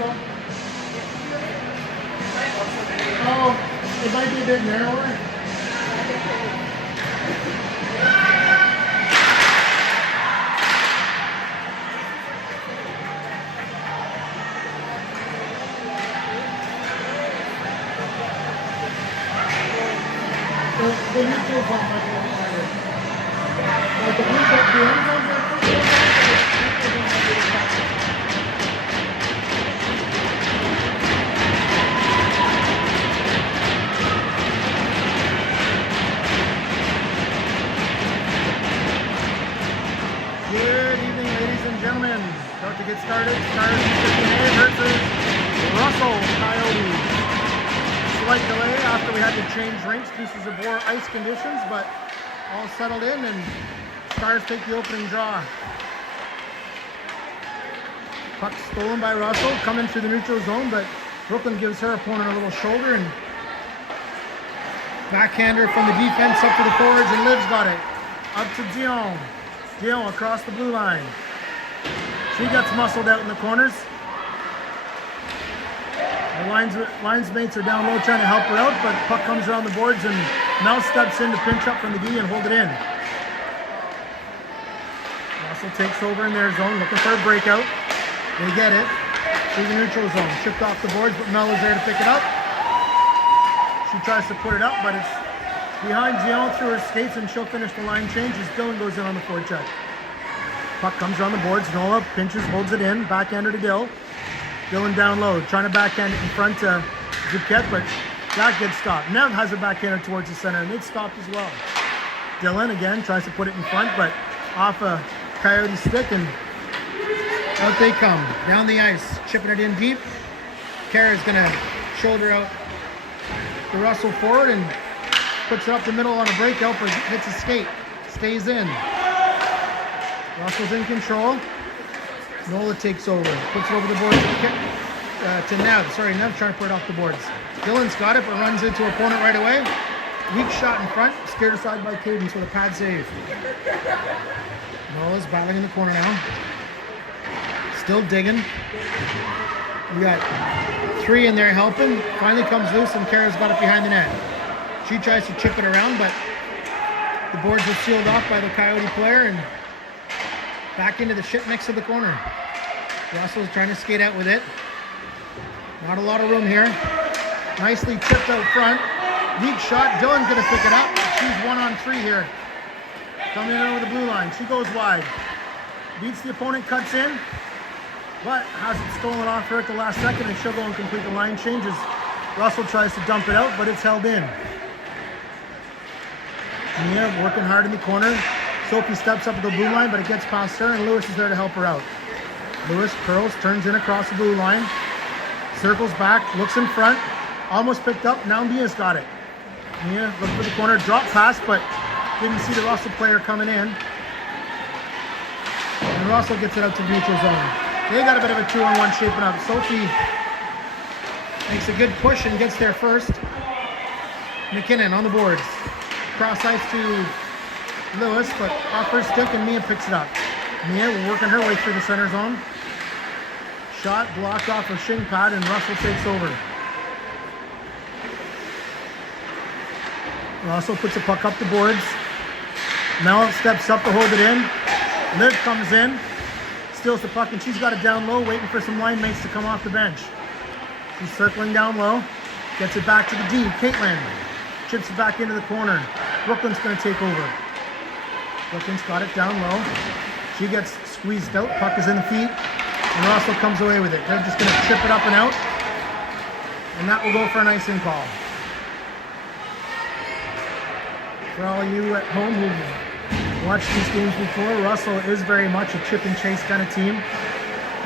Russell? Oh, it might be a bit narrower. The neutral zone might be a little harder. Like the end zones are pretty good, but the neutral zone might be a little tougher. Good evening, ladies and gentlemen. About to get started. Stars 50A versus Russell Coyotes. Slight delay after we had to change rinks due to severe ice conditions, but all settled in and Stars take the opening draw. Puck stolen by Russell, coming through the neutral zone, but Brooklyn gives her opponent a little shoulder and backhander from the defense up to the forwards, and Liv's got it. Up to Dion. Dion across the blue line. She gets muscled out in the corners. The lines mates are down low trying to help her out, but puck comes around the boards and Mel steps in to pinch up from the D and hold it in. Russell takes over in their zone, looking for a breakout. They get it. Through the neutral zone. Chipped off the boards, but Mel is there to pick it up. She tries to put it up, but it's behind Dion through her skates, and she'll finish the line change as Dylan goes in on the forecheck. Puck comes around the boards. Nola pinches, holds it in. Backhander to Dill. Dylan down low, trying to backhand it in front to Duquette, but that gets stopped. Nev has a backhander towards the center, and it's stopped as well. Dylan again tries to put it in front, but off a Coyote stick, and out they come. Down the ice, chipping it in deep. Kara's gonna shoulder out the Russell forward and puts it up the middle on a breakout, but hits a skate. Stays in. Russell's in control. Nola takes over, puts it over the boards to Nev. Sorry, Nev trying to put it off the boards. Dylan's got it, but runs into her opponent right away. Weak shot in front, steered aside by Cadence with a pad save. Nola's battling in the corner now. Still digging. We got three in there helping. Finally comes loose, and Kara's got it behind the net. She tries to chip it around, but the boards are sealed off by the Coyote player, and back into the shit mix of the corner. Russell's trying to skate out with it. Not a lot of room here. Nicely tipped out front. Weak shot. Dylan's going to pick it up. She's 1-on-3 here. Coming in over the blue line. She goes wide. Beats the opponent, cuts in, but has it stolen off her at the last second, and she'll go and complete the line changes. Russell tries to dump it out, but it's held in. Mia working hard in the corner. Sophie steps up to the blue line, but it gets past her, and Lewis is there to help her out. Lewis curls, turns in across the blue line, circles back, looks in front, almost picked up. Now Mia's got it. Mia looking for the corner, drop pass, but didn't see the Russell player coming in. And Russell gets it out to the neutral zone. They got a bit of a 2-on-1 shaping up. Sophie makes a good push and gets there first. McKinnon on the boards. Cross ice to Lewis, but off her stick, and Mia picks it up. Mia working her way through the center zone. Shot blocked off her shin pad, and Russell takes over. Russell puts the puck up the boards. Mel steps up to hold it in. Liv comes in, steals the puck, and she's got it down low, waiting for some line mates to come off the bench. She's circling down low, gets it back to the D. Caitlin chips it back into the corner. Brooklyn's going to take over. Brooklyn's got it down low. She gets squeezed out. Puck is in the feet, and Russell comes away with it. They're just going to chip it up and out, and that will go for an icing call. For all of you at home who've watched these games before, Russell is very much a chip and chase kind of team.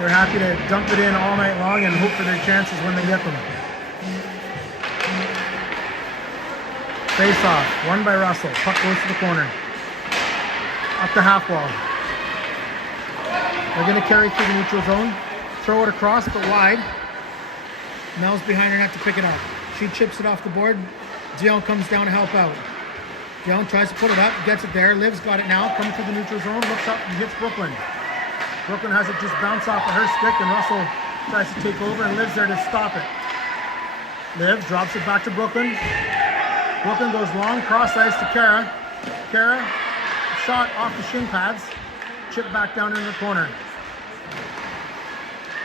They're happy to dump it in all night long and hope for their chances when they get them. Face off, won by Russell. Puck goes to the corner. Up the half wall. They're going to carry through the neutral zone. Throw it across, but wide. Mel's behind her net to pick it up. She chips it off the board. Dion comes down to help out. Dion tries to put it up, gets it there. Liv's got it now, coming through the neutral zone, looks up and hits Brooklyn. Brooklyn has it just bounce off of her stick, and Russell tries to take over, and Liv's there to stop it. Liv drops it back to Brooklyn. Brooklyn goes long, cross ice to Kara. Kara, shot off the shin pads, chip back down in the corner.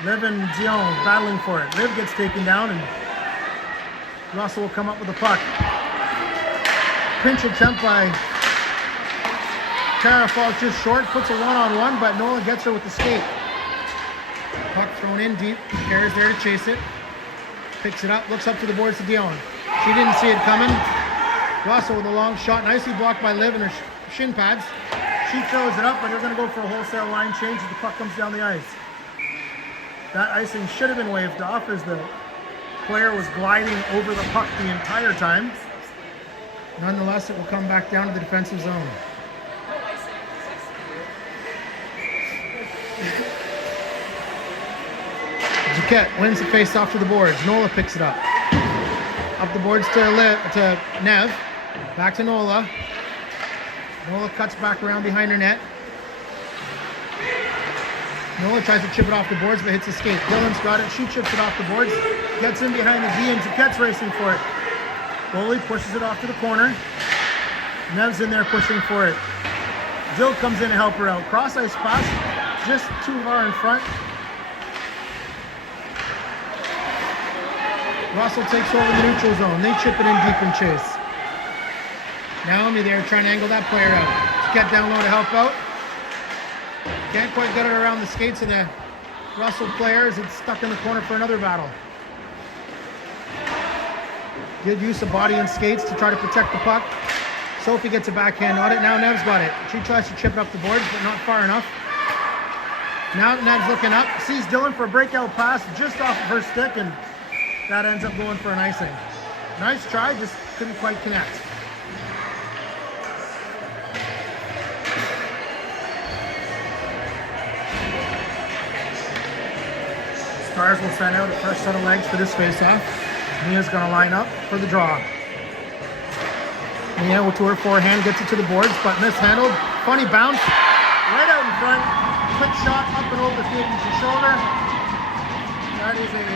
Liv and Dion battling for it. Liv gets taken down, and Russell will come up with the puck. Pinch attempt by Kara, falls just short, puts a one-on-one, but Nola gets her with the skate. Puck thrown in deep. Kara's there to chase it. Picks it up, looks up to the boards to Dion. She didn't see it coming. Russell with a long shot, nicely blocked by Liv in her shin pads. She throws it up, but they're going to go for a wholesale line change as the puck comes down the ice. That icing should have been waved off as the player was gliding over the puck the entire time. Nonetheless, it will come back down to the defensive zone. Duquette wins the face-off to the boards. Nola picks it up. Up the boards to Nev. Back to Nola. Nola cuts back around behind her net. Nola tries to chip it off the boards, but hits the skate. Dylan's got it. She chips it off the boards. Gets in behind the D, and Duquette's racing for it. Goalie pushes it off to the corner. Nev's in there pushing for it. Jill comes in to help her out. Cross ice pass, just too far in front. Russell takes over the neutral zone. They chip it in deep and chase. Naomi there trying to angle that player out. Get down low to help out. Can't quite get it around the skates of the Russell players. It's stuck in the corner for another battle. Good use of body and skates to try to protect the puck. Sophie gets a backhand on it. Now Nev's got it. She tries to chip it up the boards, but not far enough. Now Nev's looking up. Sees Dylan for a breakout pass just off of her stick, and that ends up going for an icing. Nice try, just couldn't quite connect. Stars will send out a fresh set of legs for this face-off. Mia's going to line up for the draw. Mia will to her forehand, gets it to the boards, but mishandled. Funny bounce, right out in front. Quick shot up and over the shoulder. That is a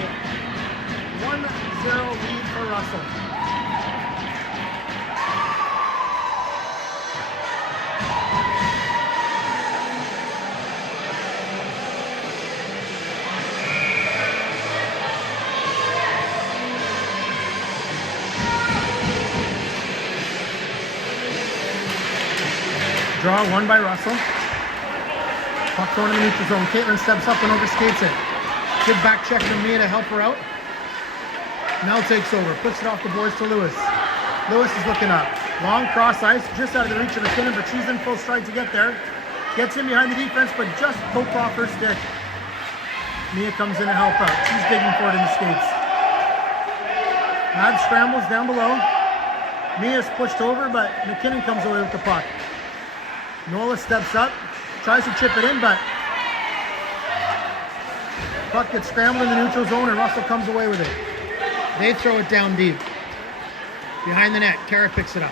1-0 lead for Russell. Draw won by Russell. Puck thrown in the neutral zone. Caitlin steps up and overskates it. Good back check from Mia to help her out. Mel takes over, puts it off the boards to Lewis. Lewis is looking up. Long cross ice, just out of the reach of McKinnon, but she's in full stride to get there. Gets in behind the defense, but just poked off her stick. Mia comes in to help out. She's digging for it in the skates. Mad scrambles down below. Mia's pushed over, but McKinnon comes away with the puck. Nola steps up, tries to chip it in, but puck gets scrambled in the neutral zone, and Russell comes away with it. They throw it down deep. Behind the net, Kara picks it up.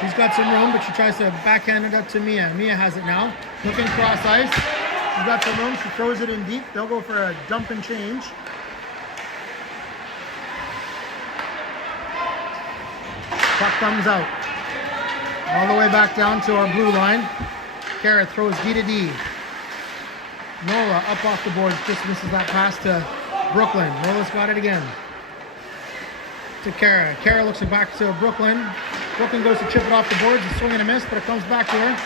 She's got some room, but she tries to backhand it up to Mia. Mia has it now. Looking cross ice. She's got some room. She throws it in deep. They'll go for a dump and change. Puck comes out. All the way back down to our blue line. Kara throws D to D. Nola up off the boards, just misses that pass to Brooklyn. Nola's got it again. To Kara. Kara looks it back to Brooklyn. Brooklyn goes to chip it off the boards. A swing and a miss, but it comes back to her.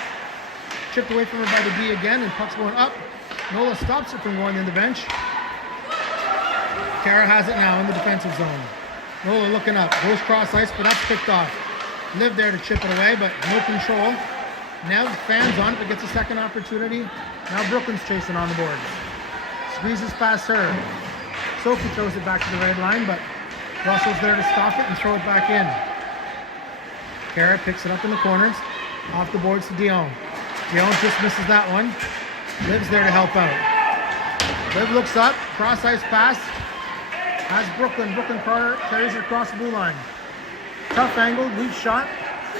Chipped away from her by the D again, and puck's going up. Nola stops it from going in the bench. Kara has it now in the defensive zone. Nola looking up. Goes cross ice, but that's picked off. Liv there to chip it away, but no control. Now fans on it, but gets a second opportunity. Now Brooklyn's chasing on the boards. Squeezes past her. Sophie throws it back to the red line, but Russell's there to stop it and throw it back in. Kara picks it up in the corners. Off the boards to Dion. Dion just misses that one. Liv's there to help out. Liv looks up. Cross ice pass. Has Brooklyn. Brooklyn carries it across the blue line. Tough angle, weak shot.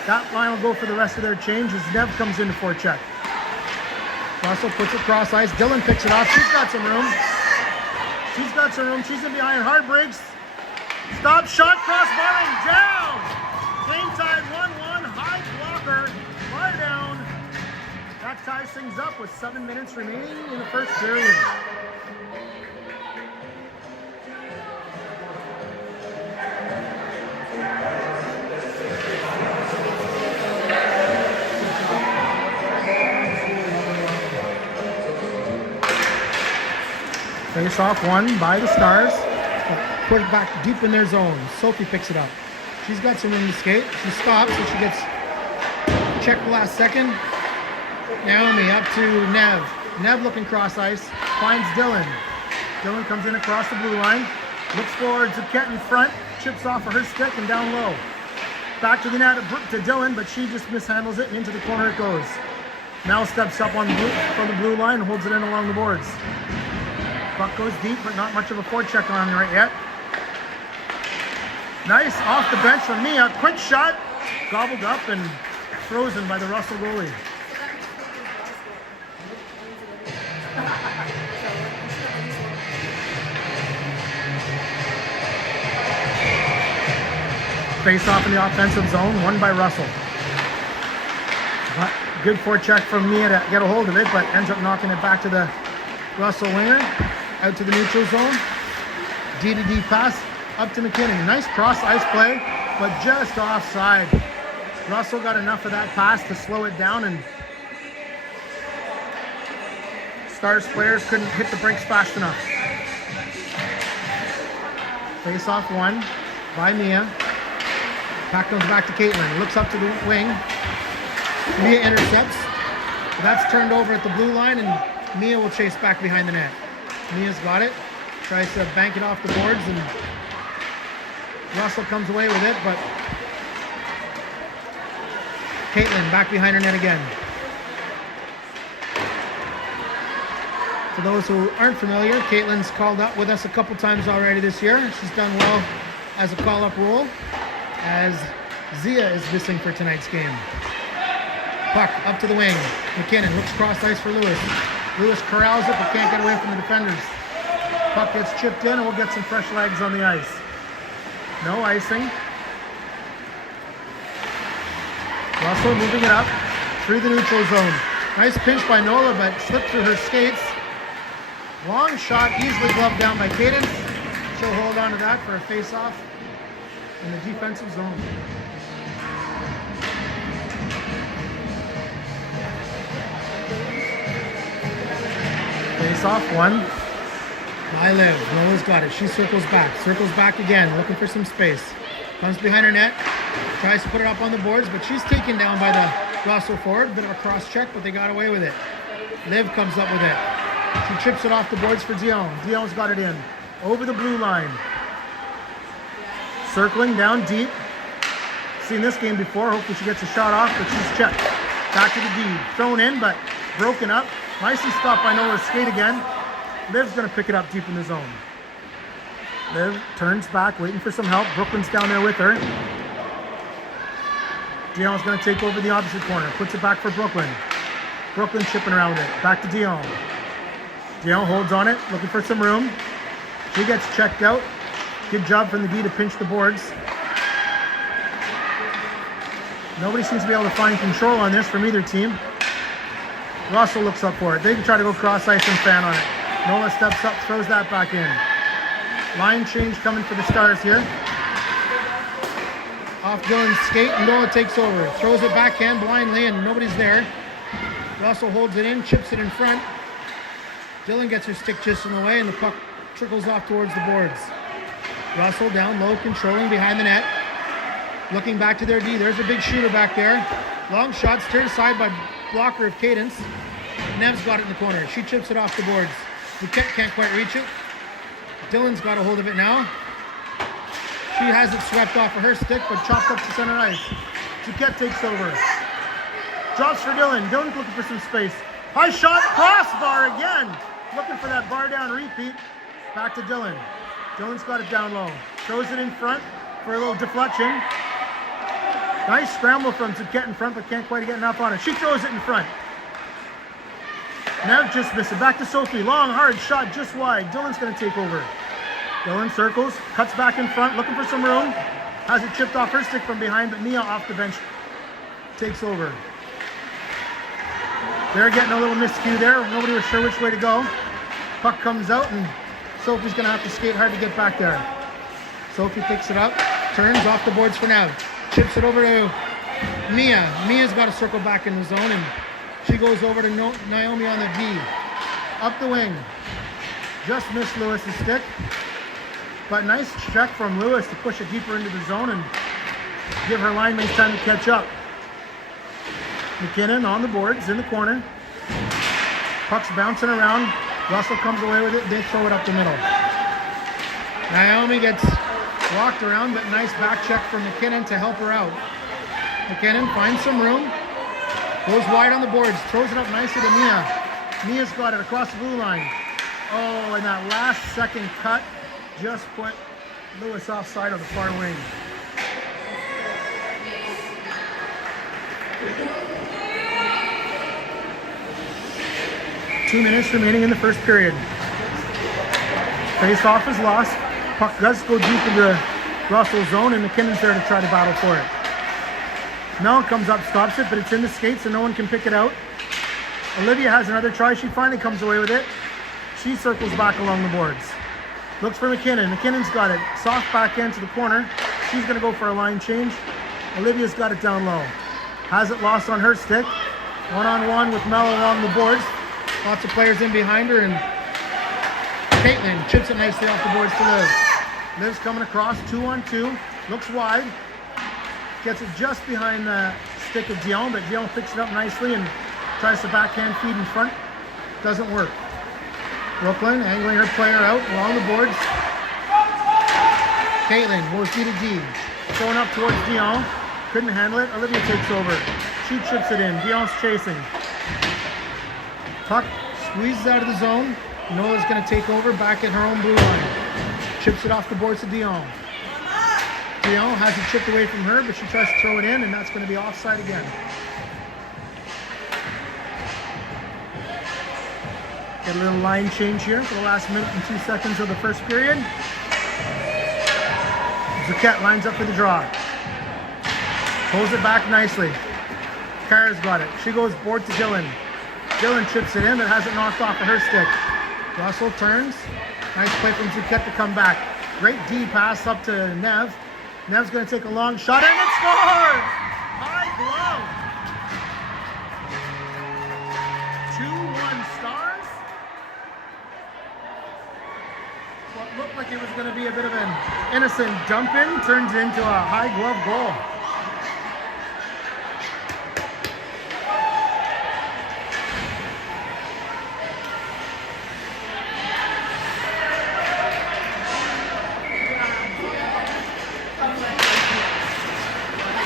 That line will go for the rest of their change as Nev comes in to forecheck. Russell puts it cross ice. Dylan picks it off. She's got some room. She's got some room. She's in behind. Hard breaks. Stop, shot, crossbar, and down. Game tied 1-1. High blocker. Bar down. That ties things up with 7 minutes remaining in the first period. Face off one by the Stars. Put it back deep in their zone. Sophie picks it up. She's got some room to skate. She stops, so she gets checked the last second. Naomi up to Nev. Nev looking cross ice. Finds Dylan. Dylan comes in across the blue line. Looks forward to Kent in front. Chips off of her stick and down low. Back to the net to Dylan, but she just mishandles it and into the corner it goes. Mel steps up on the blue line and holds it in along the boards. Puck goes deep, but not much of a forecheck on right yet. Nice off the bench from Mia. Quick shot. Gobbled up and frozen by the Russell goalie. Face off in the offensive zone, won by Russell. But good forecheck from Mia to get a hold of it, but ends up knocking it back to the Russell winger. Out to the neutral zone. D-to-D pass up to McKinnon. Nice cross ice play, but just offside. Russell got enough of that pass to slow it down, and Stars players couldn't hit the brakes fast enough. Face off one by Mia. Pack comes back to Caitlin. Looks up to the wing. Mia intercepts. That's turned over at the blue line, and Mia will chase back behind the net. Mia's got it. Tries to bank it off the boards, and Russell comes away with it, but Caitlin back behind her net again. For those who aren't familiar, Caitlin's called up with us a couple times already this year. She's done well as a call-up role, as Zia is missing for tonight's game. Puck up to the wing. McKinnon looks cross ice for Lewis. Lewis corrals it, but can't get away from the defenders. Puck gets chipped in, and we'll get some fresh legs on the ice. No icing. Russell moving it up through the neutral zone. Nice pinch by Nola, but slipped through her skates. Long shot, easily gloved down by Cadence. She'll hold on to that for a face-off in the defensive zone. Face off one. By Liv. Nola's got it. She circles back again, looking for some space. Comes behind her net. Tries to put it up on the boards, but she's taken down by the Russell forward. Bit of a cross check, but they got away with it. Liv comes up with it. She chips it off the boards for Dion. Dion's got it in. Over the blue line. Circling down deep. Seen this game before. Hopefully she gets a shot off, but she's checked. Back to the D. Thrown in, but broken up. Nicely stopped by Nola's skate again. Liv's going to pick it up deep in the zone. Liv turns back, waiting for some help. Brooklyn's down there with her. Dion's going to take over the opposite corner. Puts it back for Brooklyn. Brooklyn chipping around it. Back to Dion. Dion holds on it, looking for some room. She gets checked out. Good job from the D to pinch the boards. Nobody seems to be able to find control on this from either team. Russell looks up for it. They can try to go cross ice and fan on it. Nola steps up, throws that back in. Line change coming for the Stars here. Off Dylan's skate, and Nola takes over. Throws it backhand blindly, and nobody's there. Russell holds it in, chips it in front. Dylan gets her stick just in the way, and the puck trickles off towards the boards. Russell down low, controlling behind the net. Looking back to their D. There's a big shooter back there. Long shot, turned aside by blocker of Cadence. Nev's got it in the corner. She chips it off the boards. Duquette can't quite reach it. Dylan's got a hold of it now. She has it swept off of her stick, but chopped up to center ice. Duquette takes over. Drops for Dylan. Dylan's looking for some space. High shot, crossbar again. Looking for that bar down repeat. Back to Dylan. Dylan's got it down low. Throws it in front for a little deflection. Nice scramble from Duquette in front, but can't quite get enough on it. She throws it in front. Nev just missed it. Back to Sophie. Long, hard shot, just wide. Dylan's going to take over. Dylan circles, cuts back in front, looking for some room. Has it chipped off her stick from behind, but Mia off the bench takes over. They're getting a little miscue there. Nobody was sure which way to go. Puck comes out, and Sophie's going to have to skate hard to get back there. Sophie picks it up, turns off the boards for Nev. Chips it over to Mia. Mia's got to circle back in the zone, and she goes over to Naomi on the D. Up the wing. Just missed Lewis's stick. But nice check from Lewis to push it deeper into the zone and give her line mates time to catch up. McKinnon on the boards in the corner. Puck's bouncing around. Russell comes away with it. They throw it up the middle. Naomi gets walked around, but nice back check from McKinnon to help her out. McKinnon finds some room. Goes wide on the boards. Throws it up nicely to Mia. Mia's got it across the blue line. Oh, and that last second cut just put Lewis offside of the far wing. Two minutes remaining in the first period. Face-off is lost. Puck does go deep into Russell's zone, and McKinnon's there to try to battle for it. Mel comes up, stops it, but it's in the skates, so no one can pick it out. Olivia has another try. She finally comes away with it. She circles back along the boards. Looks for McKinnon. McKinnon's got it. Soft backhand to the corner. She's going to go for a line change. Olivia's got it down low. Has it lost on her stick. One-on-one with Mel along the boards. Lots of players in behind her, and Caitlin chips it nicely off the boards to Liv. Liv's coming across, 2-on-2. Looks wide. Gets it just behind the stick of Dion, but Dion picks it up nicely and tries to backhand feed in front. Doesn't work. Brooklyn angling her player out along the boards. Caitlin goes D to D. Going up towards Dion. Couldn't handle it. Olivia takes over. She chips it in. Dion's chasing. Puck squeezes out of the zone. Nola's going to take over back at her own blue line. Chips it off the boards to Dion. Dion has it chipped away from her, but she tries to throw it in, and that's going to be offside again. Get a little line change here for the last minute and 2 seconds of the first period. Zuquette lines up for the draw. Pulls it back nicely. Kara's got it. She goes board to Dylan. Dylan chips it in, but has it knocked off of her stick. Russell turns. Nice play from Zuquette to come back. Great D pass up to Nev. Nev's going to take a long shot, and it scores! High glove. 2-1 Stars. What looked like it was going to be a bit of an innocent dump-in turns into a high glove goal.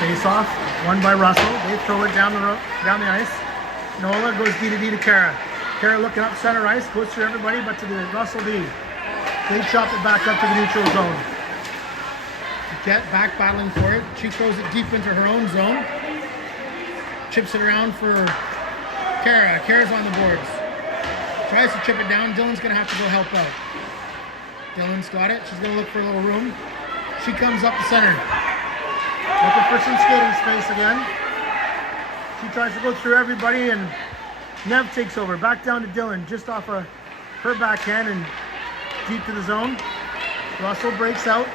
Face off, won by Russell. They throw it down the ice. Nola goes D to D to Kara. Kara looking up center ice, goes through everybody, but to the Russell D. They chop it back up to the neutral zone. Jet back battling for it. She throws it deep into her own zone. Chips it around for Kara. Kara's on the boards. Tries to chip it down. Dylan's going to have to go help out. Dylan's got it. She's going to look for a little room. She comes up the center. Looking for some skating space again. She tries to go through everybody, and Nev takes over. Back down to Dylan, just off of her backhand and deep to the zone. Russell breaks out.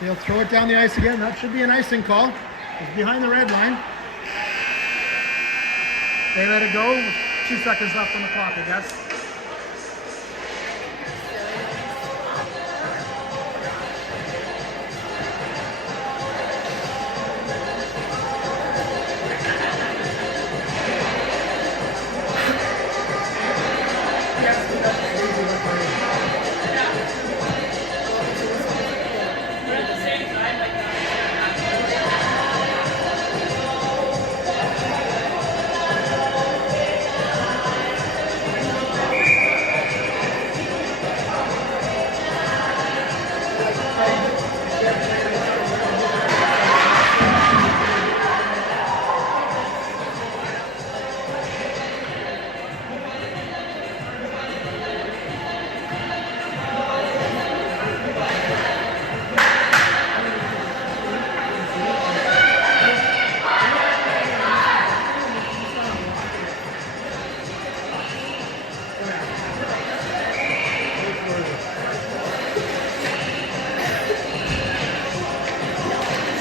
They'll throw it down the ice again. That should be an icing call. It's behind the red line. They let it go. 2 seconds left on the clock, I guess.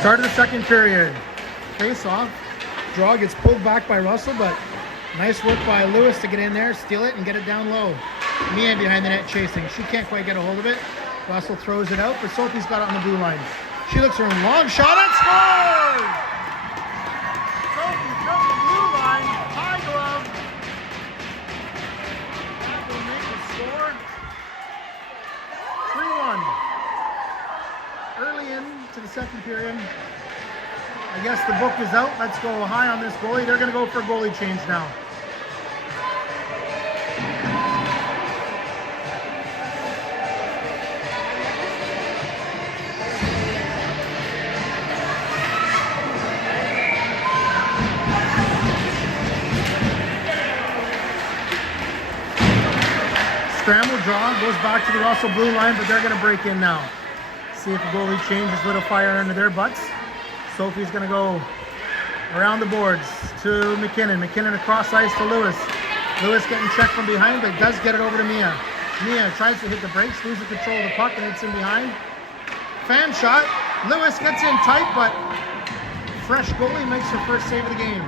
Start of the second period. Face off. Draw gets pulled back by Russell, but nice work by Lewis to get in there, steal it, and get it down low. Mia behind the net chasing. She can't quite get a hold of it. Russell throws it out, but Sophie's got it on the blue line. She looks for a long shot and scores! Sophie from the blue line, high glove. That will make the score 3-1. Early into the second period. I guess the book is out. Let's go high on this goalie. They're going to go for a goalie change now. Scramble draw, goes back to the Russell blue line, but they're going to break in now. See if the goalie changes a little fire under their butts. Sophie's going to go around the boards to McKinnon. McKinnon across ice to Lewis. Lewis getting checked from behind, but does get it over to Mia. Mia tries to hit the brakes, loses control of the puck, and it's in behind. Fan shot. Lewis gets in tight, but fresh goalie makes her first save of the game.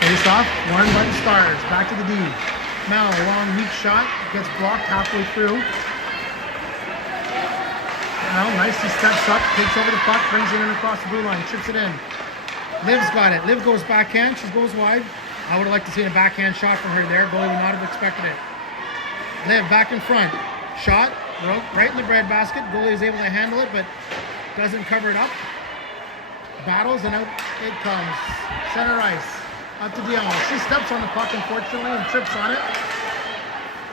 Face off, won by the Stars. Back to the D. Mel, a long weak shot, gets blocked halfway through. Mel nicely steps up, takes over the puck, brings it in across the blue line, chips it in. Liv's got it. Liv goes backhand, she goes wide. I would have liked to see a backhand shot from her there. Goalie would not have expected it. Liv back in front. Shot, right in the breadbasket. Goalie is able to handle it, but doesn't cover it up. Battles, and out it comes. Center ice. Up to Dion. She steps on the puck, unfortunately, and trips on it.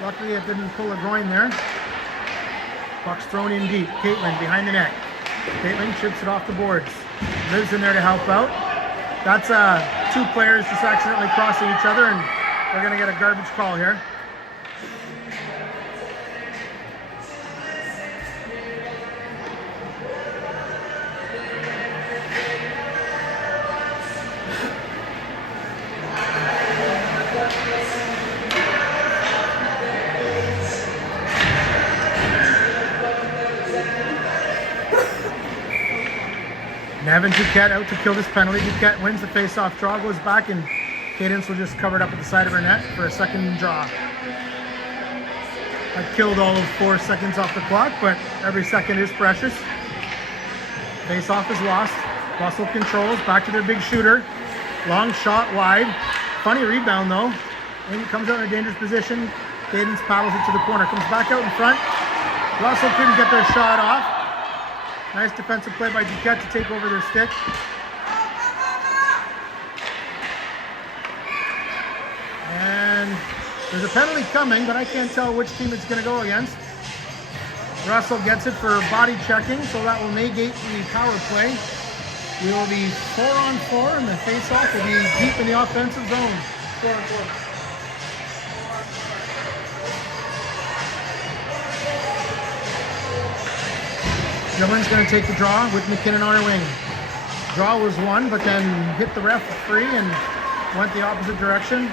Luckily, it didn't pull a groin there. Puck's thrown in deep. Caitlin behind the net. Caitlin chips it off the boards. Liv's in there to help out. That's two players just accidentally crossing each other, and they're going to get a garbage call here. Nevin Duquette out to kill this penalty. Duquette wins the face-off draw, goes back, and Cadence will just cover it up at the side of her net for a second draw. I killed all of 4 seconds off the clock, but every second is precious. Face-off is lost. Russell controls, back to their big shooter. Long shot wide. Funny rebound though. And it comes out in a dangerous position. Cadence paddles it to the corner, comes back out in front. Russell couldn't get their shot off. Nice defensive play by Duquette to take over their stick. And there's a penalty coming, but I can't tell which team it's going to go against. Russell gets it for body checking, so that will negate the power play. We will be 4-on-4, and the face-off will be deep in the offensive zone. 4-on-4. Dylan's going to take the draw with McKinnon on her wing. Draw was won, but then hit the ref free and went the opposite direction.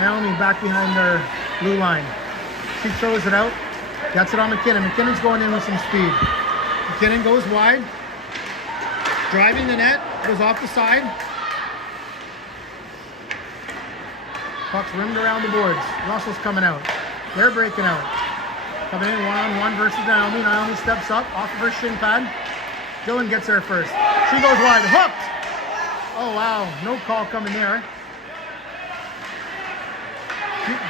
Naomi back behind their blue line. She throws it out, gets it on McKinnon. McKinnon's going in with some speed. McKinnon goes wide, driving the net, goes off the side. Puck's rimmed around the boards. Russell's coming out. They're breaking out. Coming in one-on-one versus Naomi. Naomi steps up off of her shin pad. Dylan gets there first. She goes wide. Hooked! Oh, wow. No call coming there.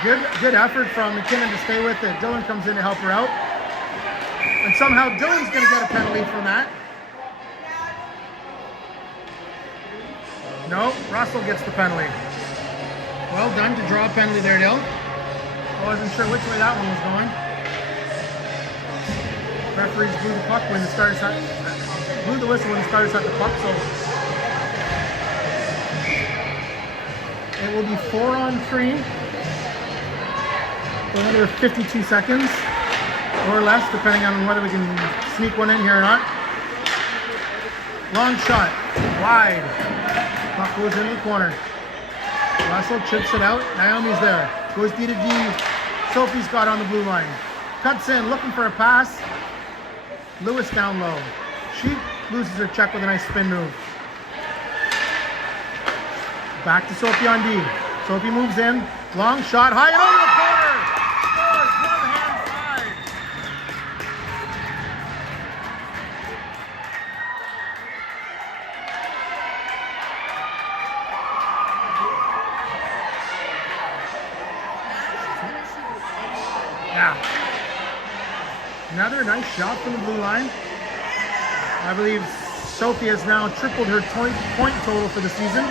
Good effort from McKinnon to stay with it. Dylan comes in to help her out. And somehow Dylan's going to get a penalty from that. No, Russell gets the penalty. Well done to draw a penalty there, Dylan. I wasn't sure which way that one was going. Referees blew the puck when the Stars blew the whistle when the Stars had the puck, so it will be 4-on-3 for another 52 seconds or less, depending on whether we can sneak one in here or not. Long shot. Wide. Puck goes into the corner. Russell chips it out. Naomi's there. Goes D to D. Sophie's got on the blue line. Cuts in, looking for a pass. Lewis down low. She loses her check with a nice spin move. Back to Sophie on D. Sophie moves in. Long shot. High and over the corner. Scores. One hand side. Yeah. Another nice shot from the blue line. I believe Sophie has now tripled her point total for the season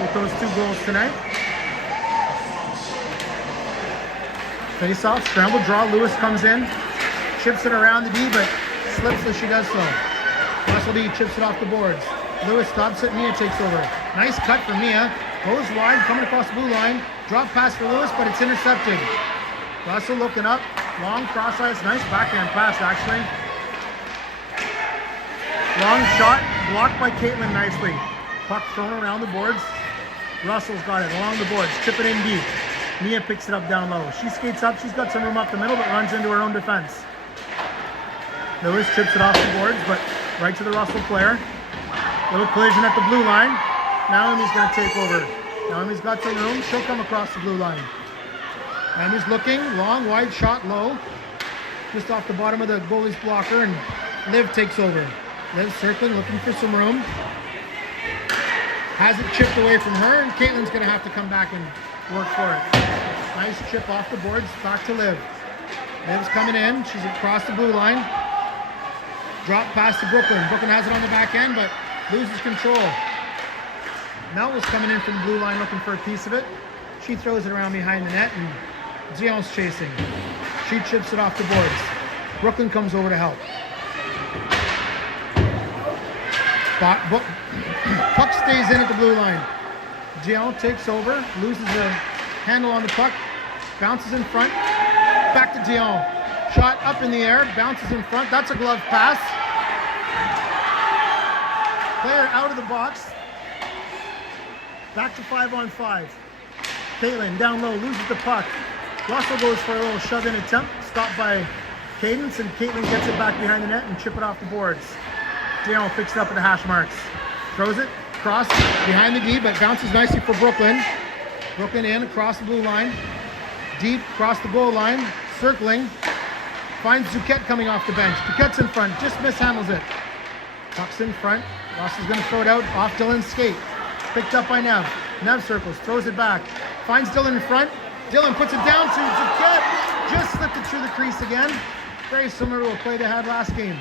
with those 2 goals tonight. Face off, scramble draw. Lewis comes in, chips it around the D, but slips as she does so. Russell D chips it off the boards. Lewis stops it, Mia takes over. Nice cut for Mia. Goes wide, coming across the blue line. Drop pass for Lewis, but it's intercepted. Russell looking up. Long cross ice, nice backhand pass actually. Long shot, blocked by Caitlin nicely. Puck thrown around the boards. Russell's got it along the boards, chip it in deep. Mia picks it up down low. She skates up, she's got some room up the middle, but runs into her own defense. Lewis chips it off the boards, but right to the Russell player. Little collision at the blue line. Naomi's gonna take over. Naomi's got some room, she'll come across the blue line. Naomi's looking, long, wide shot, low. Just off the bottom of the goalie's blocker, and Liv takes over. Liv circling, looking for some room. Has it chipped away from her, and Caitlin's gonna have to come back and work for it. Nice chip off the boards, back to Liv. Liv's coming in, she's across the blue line. Drop pass to Brooklyn. Brooklyn has it on the back end, but loses control. Mel was coming in from the blue line looking for a piece of it. She throws it around behind the net, and Dion's chasing. She chips it off the boards. Brooklyn comes over to help. Puck stays in at the blue line. Dion takes over, loses the handle on the puck, bounces in front, back to Dion. Shot up in the air, bounces in front. That's a glove pass. Player out of the box. Back to 5-on-5. Caitlin down low, loses the puck. Russell goes for a little shove-in attempt, stopped by Cadence, and Caitlin gets it back behind the net and chip it off the boards. Dion picks it up at the hash marks. Throws it, cross behind the D, but bounces nicely for Brooklyn. Brooklyn in, across the blue line. Deep, across the goal line, circling. Finds Duquette coming off the bench. Duquette's in front, just mishandles it. Puck's in front. Russell's going to throw it out off Dylan's skate. Picked up by Nev. Nev circles, throws it back. Finds Dylan in front. Dylan puts it down to Duquette. Just slipped it through the crease again. Very similar to a play they had last game.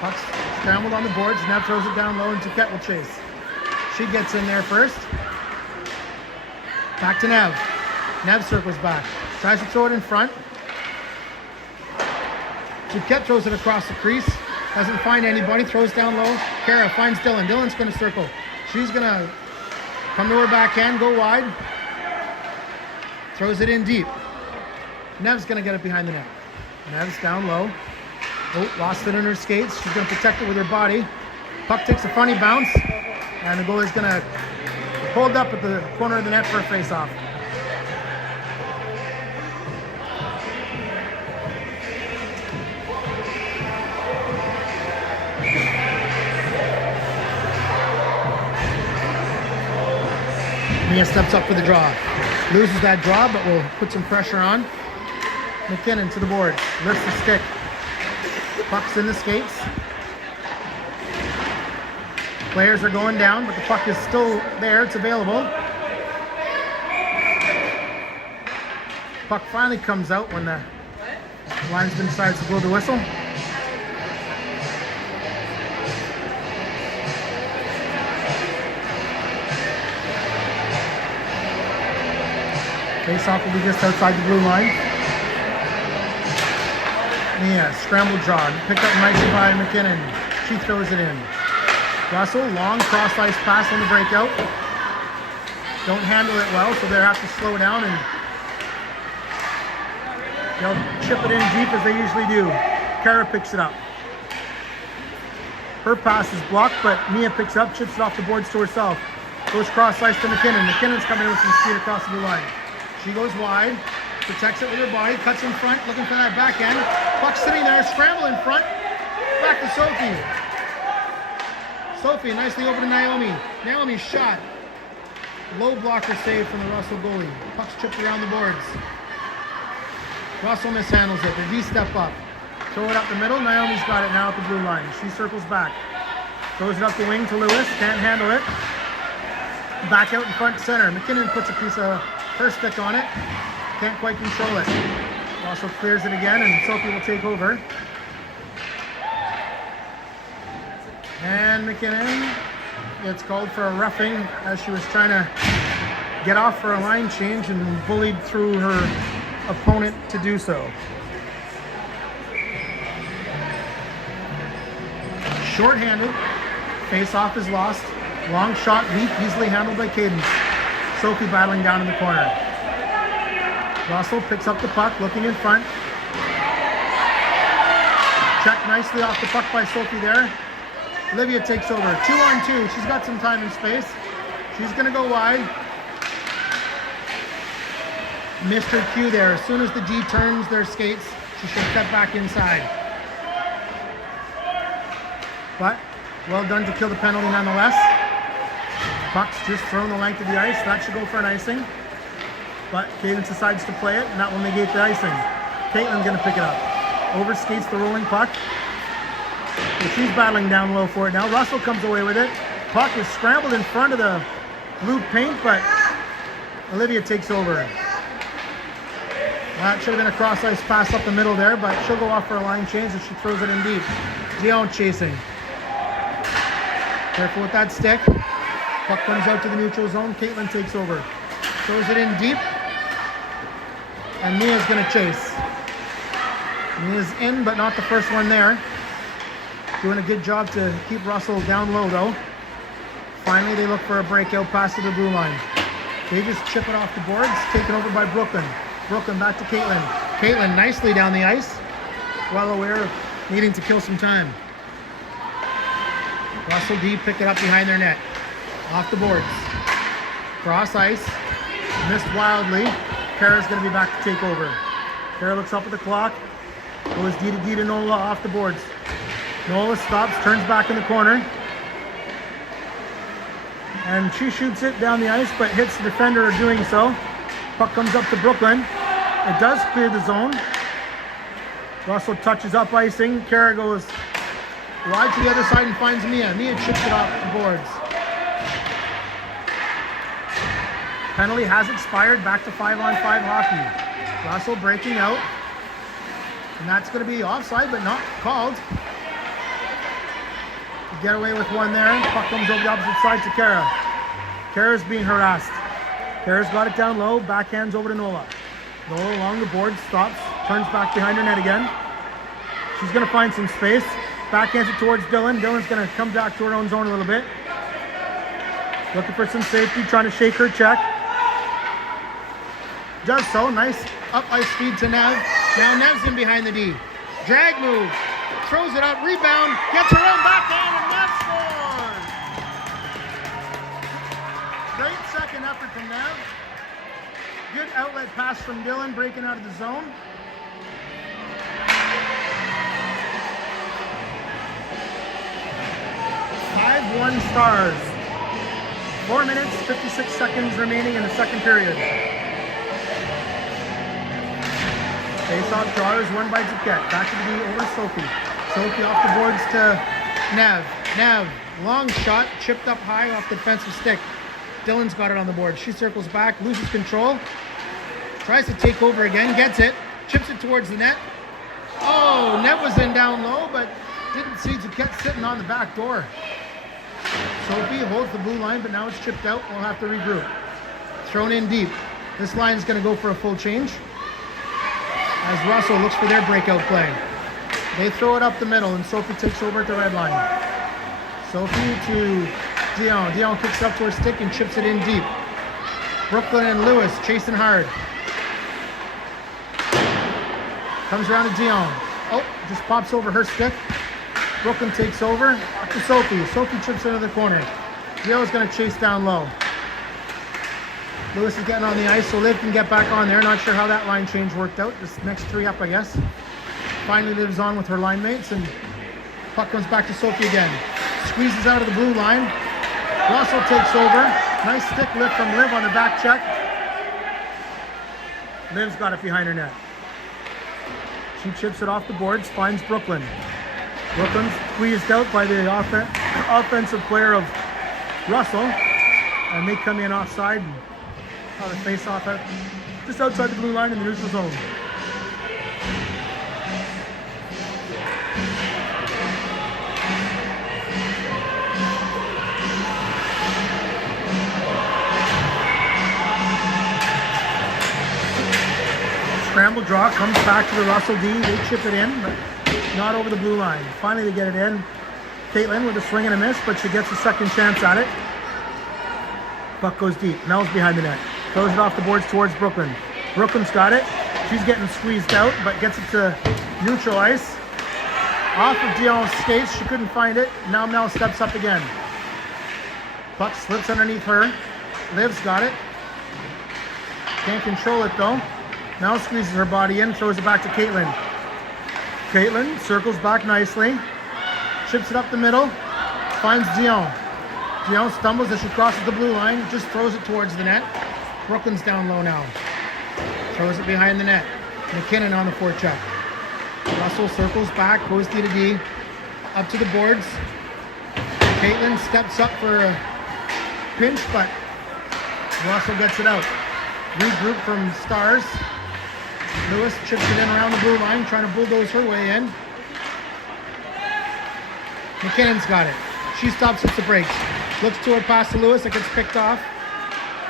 Puck's scrambled on the boards. Nev throws it down low and Duquette will chase. She gets in there first. Back to Nev. Nev circles back. Tries to throw it in front. Duquette throws it across the crease. Doesn't find anybody. Throws down low. Kara finds Dylan. Dylan's going to circle. She's going to come to her backhand, go wide. Throws it in deep. Nev's going to get it behind the net. Nev's down low. Oh, lost it in her skates. She's going to protect it with her body. Puck takes a funny bounce. And the goalie's going to hold up at the corner of the net for a face-off. Mia steps up for the draw. Loses that draw, but will put some pressure on. McKinnon to the board. Lifts the stick. Puck's in the skates. Players are going down, but the puck is still there. It's available. Puck finally comes out when the linesman decides to blow the whistle. Face-off will be just outside the blue line. Mia, scramble draw, picked up nicely by McKinnon. She throws it in. Russell, long cross-ice pass on the breakout. Don't handle it well, so they have to slow down and they'll chip it in deep as they usually do. Kara picks it up. Her pass is blocked, but Mia picks it up, chips it off the boards to herself. Goes cross ice to McKinnon. McKinnon's coming in with some speed across the blue line. She goes wide, protects it with her body, cuts in front, looking for that backhand. Puck sitting there, scramble in front. Back to Sophie. Sophie nicely over to Naomi. Naomi's shot. Low blocker save from the Russell goalie. Puck's chipped around the boards. Russell mishandles it. The D step up. Throw it up the middle. Naomi's got it now at the blue line. She circles back. Throws it up the wing to Lewis. Can't handle it. Back out in front center. McKinnon puts a piece of her stick on it. Can't quite control it. Russell clears it again, and Sophie will take over. And McKinnon gets called for a roughing as she was trying to get off for a line change and bullied through her opponent to do so. Short-handed. Face-off is lost. Long shot, weak, easily handled by Cadence. Sophie battling down in the corner. Russell picks up the puck, looking in front. Checked nicely off the puck by Sophie there. Olivia takes over. 2-on-2. She's got some time and space. She's going to go wide. Missed her cue there. As soon as the D turns their skates, she should cut back inside. But well done to kill the penalty nonetheless. Puck's just thrown the length of the ice. That should go for an icing. But Cadence decides to play it, and that will negate the icing. Caitlin's going to pick it up. Overskates the rolling puck. So she's battling down low for it now. Russell comes away with it. Puck is scrambled in front of the blue paint, but Olivia takes over. That should have been a cross ice pass up the middle there, but she'll go off for a line change as she throws it in deep. Dion chasing. Careful with that stick. Puck comes out to the neutral zone. Caitlin takes over. Throws it in deep. And Mia's going to chase. Mia's in, but not the first one there. Doing a good job to keep Russell down low, though. Finally, they look for a breakout pass to the blue line. They just chip it off the boards. Taken over by Brooklyn. Brooklyn back to Caitlin. Caitlin nicely down the ice. Well aware of needing to kill some time. Russell D pick it up behind their net. Off the boards. Cross ice. Missed wildly. Kara's going to be back to take over. Kara looks up at the clock. Goes D to Nola off the boards. Nola stops, turns back in the corner. And she shoots it down the ice, but hits the defender doing so. Puck comes up to Brooklyn. It does clear the zone. Russell touches up icing. Kara goes wide to the other side and finds Mia. Mia chips it off the boards. Penalty has expired. Back to 5-on-5 hockey. Russell breaking out. And that's going to be offside, but not called. Get away with one there. Puck comes over the opposite side to Kara. Kara's being harassed. Kara's got it down low. Backhands over to Nola. Nola along the board. Stops. Turns back behind her net again. She's going to find some space. Backhands it towards Dylan. Dylan's going to come back to her own zone a little bit. Looking for some safety. Trying to shake her check. Does so. Nice up ice speed to Nev. Now Nev's in behind the D. Drag move. Throws it up. Rebound. Gets her own backhand and Nev scores. Great second effort from Nev. Good outlet pass from Dylan, breaking out of the zone. One Stars. 4 minutes, 56 seconds remaining in the second period. Face-off draw is won by Duquette. Back to the D over to Sophie. Sophie off the boards to Nev. Nev, long shot, chipped up high off the defensive stick. Dylan's got it on the board. She circles back, loses control. Tries to take over again, gets it. Chips it towards the net. Oh, net was in down low, but didn't see Duquette sitting on the back door. Sophie holds the blue line, but now it's chipped out. We'll have to regroup. Thrown in deep. This line is going to go for a full change as Russell looks for their breakout play. They throw it up the middle, and Sophie takes over at the red line. Sophie to Dion. Dion kicks up to her stick and chips it in deep. Brooklyn and Lewis chasing hard. Comes around to Dion. Oh, just pops over her stick. Brooklyn takes over. Up to Sophie. Sophie chips into the corner. Leo's going to chase down low. Lewis is getting on the ice, so Liv can get back on there. Not sure how that line change worked out. Just next three up, I guess. Finally Liv's on with her line mates, and puck comes back to Sophie again. Squeezes out of the blue line. Russell takes over. Nice stick lift from Liv on the back check. Liv's got it behind her net. She chips it off the boards, finds Brooklyn. Brooklyn's squeezed out by the offensive player of Russell, and they come in offside. The face off out just outside the blue line in the neutral zone. Scramble draw comes back to the Russell D. They chip it in, but not over the blue line. Finally, they get it in. Caitlin with a swing and a miss, but she gets a second chance at it. Puck goes deep. Mel's behind the net. Throws it off the boards towards Brooklyn. Brooklyn's got it. She's getting squeezed out, but gets it to neutral ice. Off of Dion's skates. She couldn't find it. Now Mel steps up again. Puck slips underneath her. Liv's got it. Can't control it though. Mel squeezes her body in, throws it back to Caitlin. Caitlin circles back nicely. Chips it up the middle. Finds Dion. Dion stumbles as she crosses the blue line. Just throws it towards the net. Brooklyn's down low now. Throws it behind the net. McKinnon on the forecheck. Russell circles back, goes D to D. Up to the boards. Caitlin steps up for a pinch, but Russell gets it out. Regroup from Stars. Lewis chips it in around the blue line, trying to bulldoze her way in. McKinnon's got it. She stops at the brakes. Looks to her pass to Lewis. It gets picked off.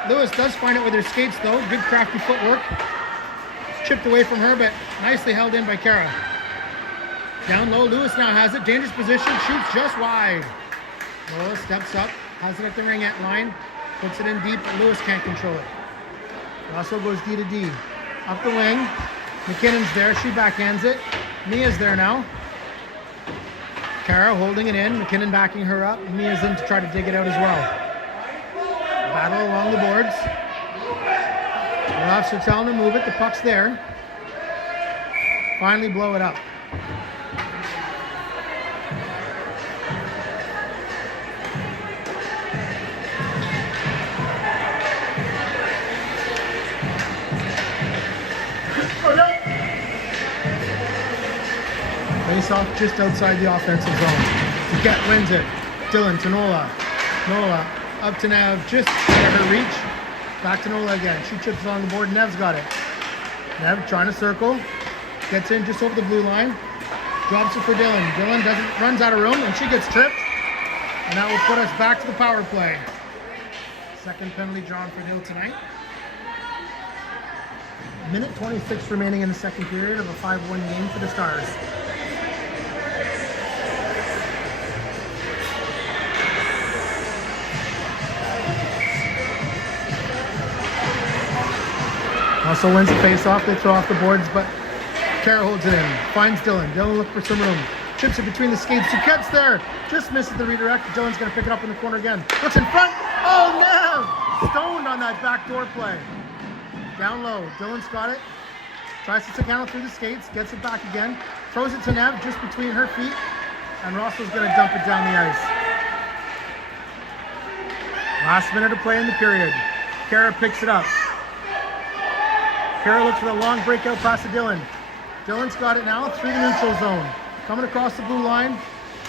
Lewis does find it with her skates though. Good crafty footwork. Chipped away from her, but nicely held in by Kara. Down low, Lewis now has it. Dangerous position. Shoots just wide. Lewis steps up. Has it at the ring at line. Puts it in deep, but Lewis can't control it. Russell goes D to D. Up the wing. McKinnon's there. She backhands it. Mia's there now. Kara holding it in. McKinnon backing her up. Mia's in to try to dig it out as well. Battle along the boards. The refs are telling them to move it. The puck's there. Finally blow it up. Face off just outside the offensive zone. Duquette wins it. Dylan to Nola. Nola up to Nev, just out of her reach. Back to Nola again. She chips it on the board. Nev's got it. Nev trying to circle. Gets in just over the blue line. Drops it for Dylan. Dylan runs out of room and she gets tripped. And that will put us back to the power play. Second penalty drawn for Hill tonight. Minute 26 remaining in the second period of a 5-1 game for the Stars. Also wins the face-off. They throw off the boards, but Kara holds it in. Finds Dylan. Dylan looks for some room. Chips it between the skates. Duquette's there. Just misses the redirect. Dylan's going to pick it up in the corner again. Looks in front. Oh, Nev! Stoned on that backdoor play. Down low. Dylan's got it. Tries to stick handle through the skates. Gets it back again. Throws it to Nev just between her feet. And Russell's going to dump it down the ice. Last minute of play in the period. Kara picks it up. Kara looks for the long breakout pass to Dylan. Dylan's got it now through the neutral zone. Coming across the blue line.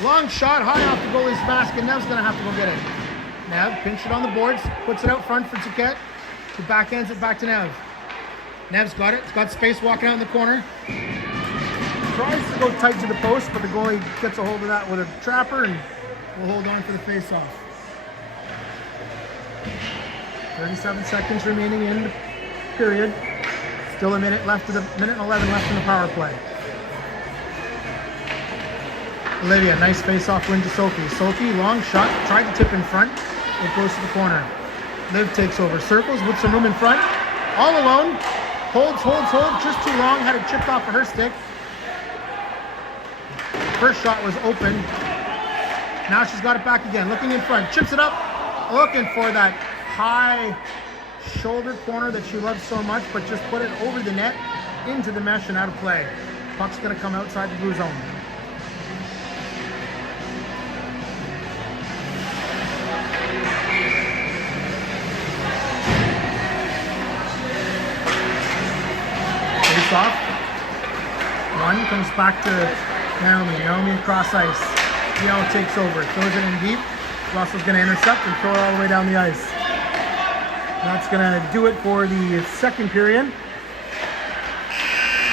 Long shot high off the goalie's mask, and Nev's going to have to go get it. Nev pinched it on the boards, puts it out front for Duquette, who backhands it back to Nev. Nev's got it. It's got space walking out in the corner. Tries to go tight to the post, but the goalie gets a hold of that with a trapper and will hold on for the face-off. 37 seconds remaining in the period. Still a minute left, minute and 11 left in the power play. Olivia, nice face-off win to Sophie. Sophie, long shot, tried to tip in front. It goes to the corner. Liv takes over, circles with some room in front. All alone, holds, just too long, had it chipped off of her stick. First shot was open. Now she's got it back again, looking in front, chips it up, looking for that high shoulder corner that she loves so much, but just put it over the net, into the mesh and out of play. Puck's gonna come outside the blue zone. Face off. One comes back to Naomi. Naomi across ice. Dion takes over, throws it in deep. Russell's gonna intercept and throw it all the way down the ice. That's gonna do it for the second period.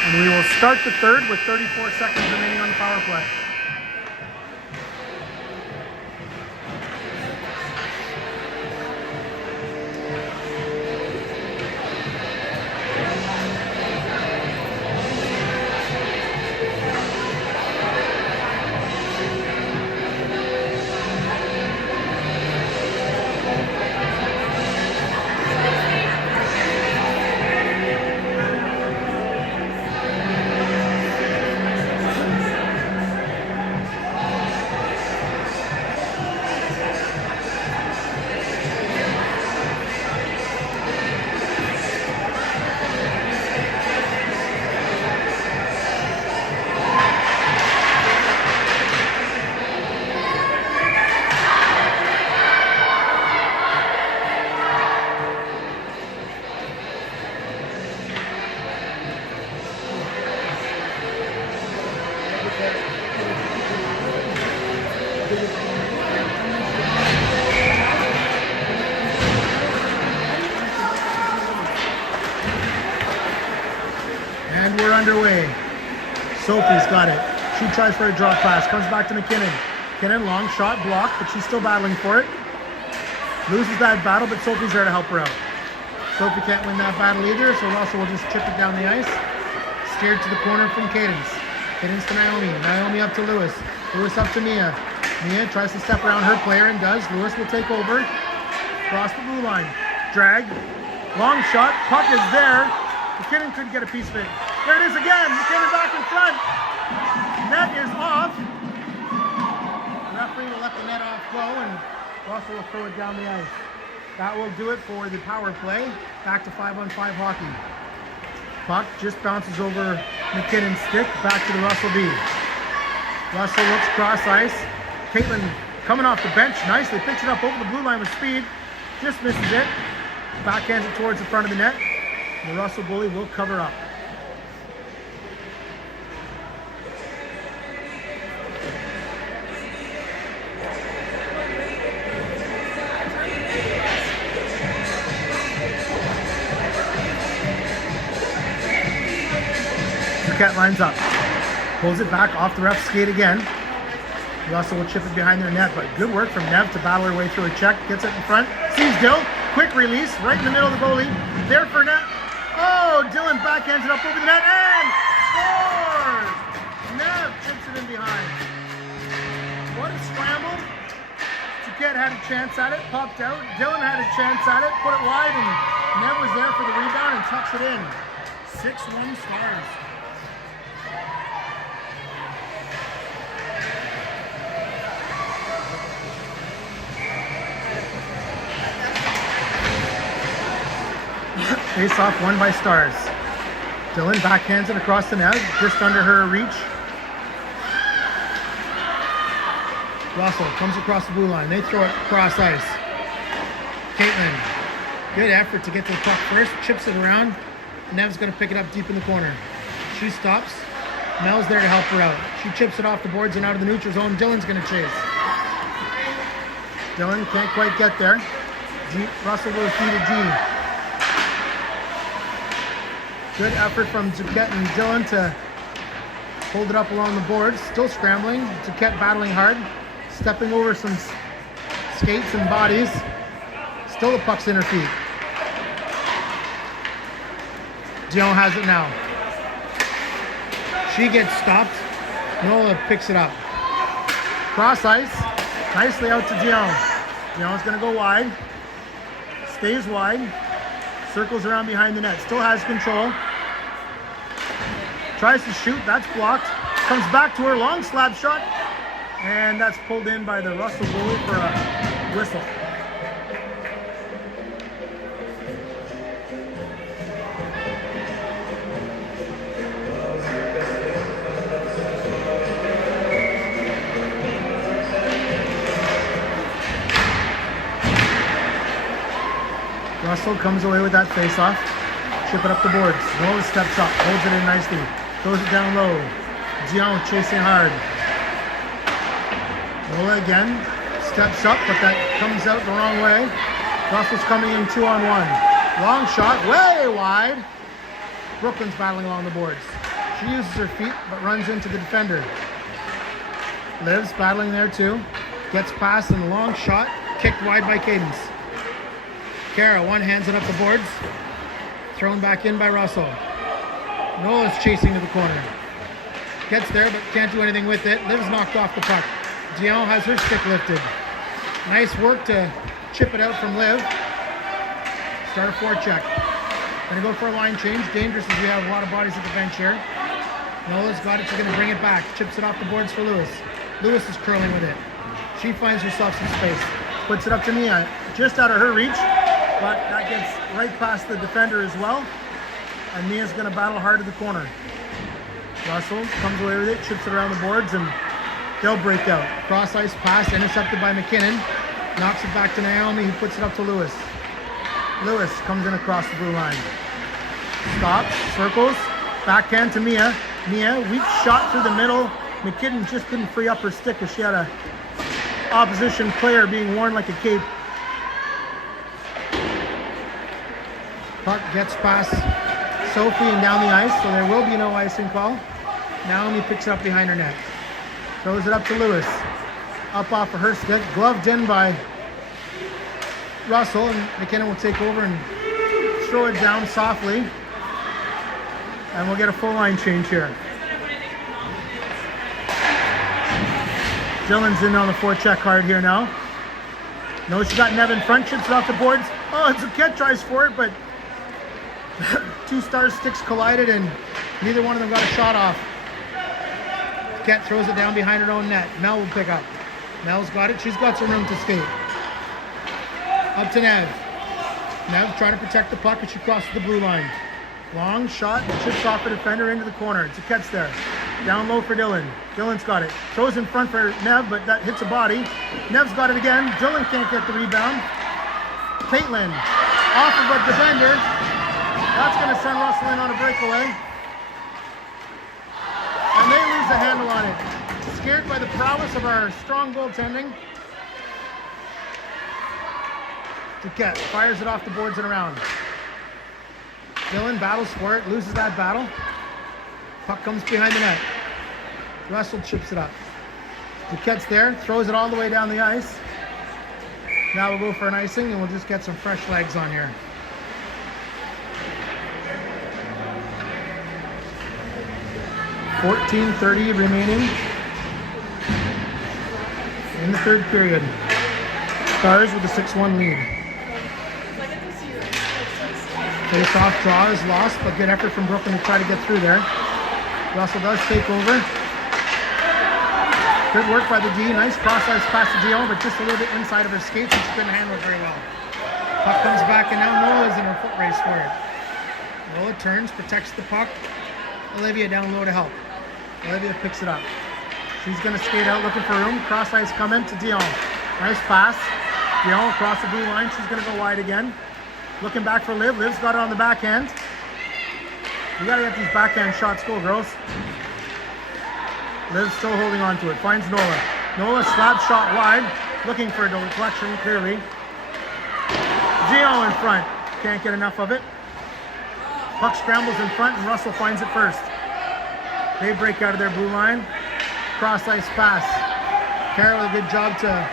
And we will start the third with 34 seconds remaining on the power play. And we're underway. Sophie's got it. She tries for a drop pass, comes back to McKinnon. McKinnon, long shot, blocked, but she's still battling for it. Loses that battle, but Sophie's there to help her out. Sophie can't win that battle either, so Russell will just chip it down the ice. Steered to the corner from Cadence. Cadence to Naomi. Naomi up to Lewis. Lewis up to Mia. Mia tries to step around her player and does. Lewis will take over. Cross the blue line. Drag. Long shot. Puck is there. McKinnon couldn't get a piece of it. There it is again. McKinnon back in front. Net is off. The referee will let the net off go and Russell will throw it down the ice. That will do it for the power play. Back to 5-on-5 hockey. Puck just bounces over McKinnon's stick, back to the Russell B. Russell looks cross ice. Caitlin coming off the bench nicely, picks it up over the blue line with speed. Just misses it. Backhands it towards the front of the net. The Russell goalie will cover up. Duquette lines up, pulls it back off the ref's skate again. Russell will chip it behind their net, but good work from Nev to battle her way through a check. Gets it in front, sees Dill, quick release, right in the middle of the goalie. There for net. Oh, Dylan backhands it up over the net and scores! Nev chips it in behind. What a scramble. Duquette had a chance at it, popped out. Dylan had a chance at it, put it wide, and Nev was there for the rebound and tucks it in. 6-1 Stars. Face off won by Stars. Dylan backhands it across the net, just under her reach. Russell comes across the blue line. They throw it across ice. Caitlin, good effort to get to the puck first, chips it around. Nev's going to pick it up deep in the corner. She stops. Mel's there to help her out. She chips it off the boards and out of the neutral zone. Dylan's going to chase. Dylan can't quite get there. Russell will feed it D. Good effort from Duquette and Dylan to hold it up along the boards. Still scrambling. Duquette battling hard. Stepping over some skates and bodies. Still the puck's in her feet. Dion has it now. She gets stopped. Nola picks it up. Cross ice. Nicely out to Dion. Dion's going to go wide. Stays wide. Circles around behind the net. Still has control. Tries to shoot. That's blocked. Comes back to her, long slap shot. And that's pulled in by the Russell goalie for a whistle. Russell comes away with that face-off. Chip it up the boards. Nola steps up, holds it in nicely. Throws it down low. Dion chasing hard. Nola again steps up, but that comes out the wrong way. Russell's coming in 2-on-1. Long shot, way wide. Brooklyn's battling along the boards. She uses her feet, but runs into the defender. Liv's battling there too. Gets past and a long shot. Kicked wide by Cadence. Kara one-hands it up the boards. Thrown back in by Russell. Nola's chasing to the corner. Gets there, but can't do anything with it. Liv's knocked off the puck. Dion has her stick lifted. Nice work to chip it out from Liv. Start a forecheck. Gonna go for a line change. Dangerous as we have a lot of bodies at the bench here. Nola's got it. She's gonna bring it back. Chips it off the boards for Lewis. Lewis is curling with it. She finds herself some space. Puts it up to Mia. Just out of her reach. But that gets right past the defender as well. And Mia's going to battle hard at the corner. Russell comes away with it, chips it around the boards, and they'll break out. Cross ice pass, intercepted by McKinnon. Knocks it back to Naomi, who puts it up to Lewis. Lewis comes in across the blue line. Stops, circles, backhand to Mia. Mia, weak shot through the middle. McKinnon just couldn't free up her stick as she had a opposition player being worn like a cape. Puck gets past Sophie and down the ice, so there will be no icing call. Naomi picks it up behind her net. Throws it up to Lewis. Up off of her stick, gloved in by Russell, and McKinnon will take over and throw it down softly. And we'll get a full line change here. Dylan's in on the forecheck hard here now. Knows she got Nev in front, chips it off the boards. Oh, it's a catch, tries for it, but two star sticks collided and neither one of them got a shot off. Ket throws it down behind her own net. Mel will pick up. Mel's got it. She's got some room to skate. Up to Nev. Nev trying to protect the puck as she crosses the blue line. Long shot, chips off the defender into the corner. Ket's there. Down low for Dylan. Dylan's got it. Throws in front for Nev, but that hits a body. Nev's got it again. Dylan can't get the rebound. Caitlin off of a defender. That's going to send Russell in on a breakaway. And they lose the handle on it. Scared by the prowess of our strong goaltending. Duquette fires it off the boards and around. Dylan battles for it, loses that battle. Puck comes behind the net. Russell chips it up. Duquette's there, throws it all the way down the ice. Now we'll go for an icing and we'll just get some fresh legs on here. .14:30 remaining in the third period. Stars with a 6-1 lead. Face-off draw is lost, but good effort from Brooklyn to try to get through there. Russell does take over. Good work by the D. Nice cross-ice pass to Dion, but just a little bit inside of her skates, and she couldn't handle it very well. Puck comes back, and now Nola's in her foot race for it. Nola turns, protects the puck. Olivia down low to help. Olivia picks it up. She's going to skate out looking for room. Cross ice coming to Dion. Nice pass. Dion across the blue line. She's going to go wide again. Looking back for Liv. Liv's got it on the backhand. You got to get these backhand shots go, girls. Liv's still holding on to it. Finds Nola. Nola slap shot wide. Looking for a deflection, clearly. Dion in front. Can't get enough of it. Puck scrambles in front and Russell finds it first. They break out of their blue line. Cross ice pass. Carroll with a good job to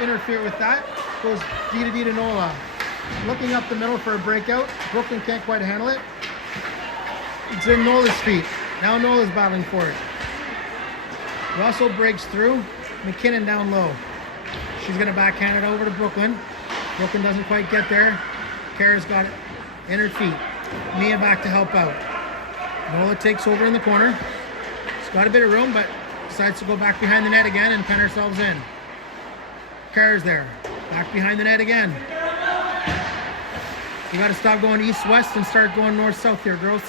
interfere with that. Goes D to Nola. Looking up the middle for a breakout. Brooklyn can't quite handle it. It's in Nola's feet. Now Nola's battling for it. Russell breaks through. McKinnon down low. She's going to backhand it over to Brooklyn. Brooklyn doesn't quite get there. Kara's got it in her feet. Mia back to help out. Nola takes over in the corner. Got a bit of room, but decides to go back behind the net again and pen ourselves in. Kara's there. Back behind the net again. We got to stop going east-west and start going north-south here, girls.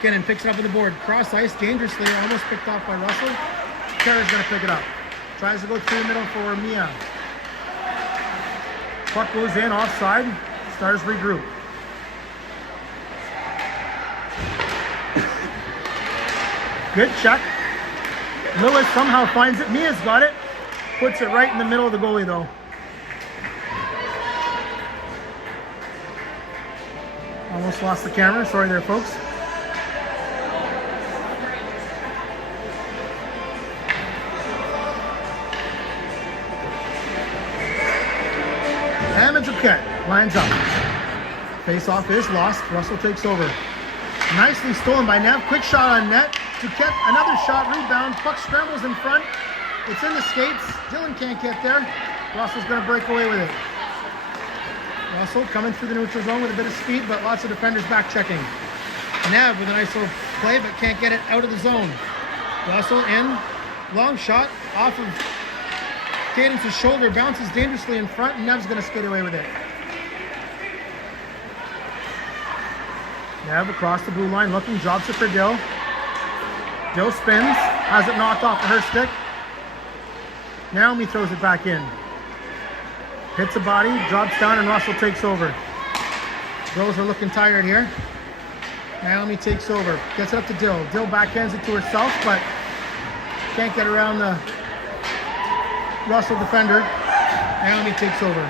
McKinnon picks it up on the board. Cross ice, dangerously, almost picked off by Russell. Kara's going to pick it up. Tries to go through the middle for Mia. Puck goes in, offside. Stars regroup. Good check. Lewis somehow finds it. Mia's got it. Puts it right in the middle of the goalie, though. Almost lost the camera. Sorry there, folks. Duquette lines up. Face-off is lost. Russell takes over. Nicely stolen by Nev. Quick shot on net. Duquette, another shot, rebound. Puck scrambles in front. It's in the skates. Dylan can't get there. Russell's going to break away with it. Russell coming through the neutral zone with a bit of speed, but lots of defenders back checking. Nev with a nice little play, but can't get it out of the zone. Russell in. Long shot off of Cadence's shoulder, bounces dangerously in front, and Nev's going to skate away with it. Nev across the blue line, looking, drops it for Dill. Dill spins, has it knocked off of her stick. Naomi throws it back in. Hits a body, drops down, and Russell takes over. Girls are looking tired here. Naomi takes over, gets it up to Dill. Dill backhands it to herself, but can't get around the Russell defender. Naomi takes over.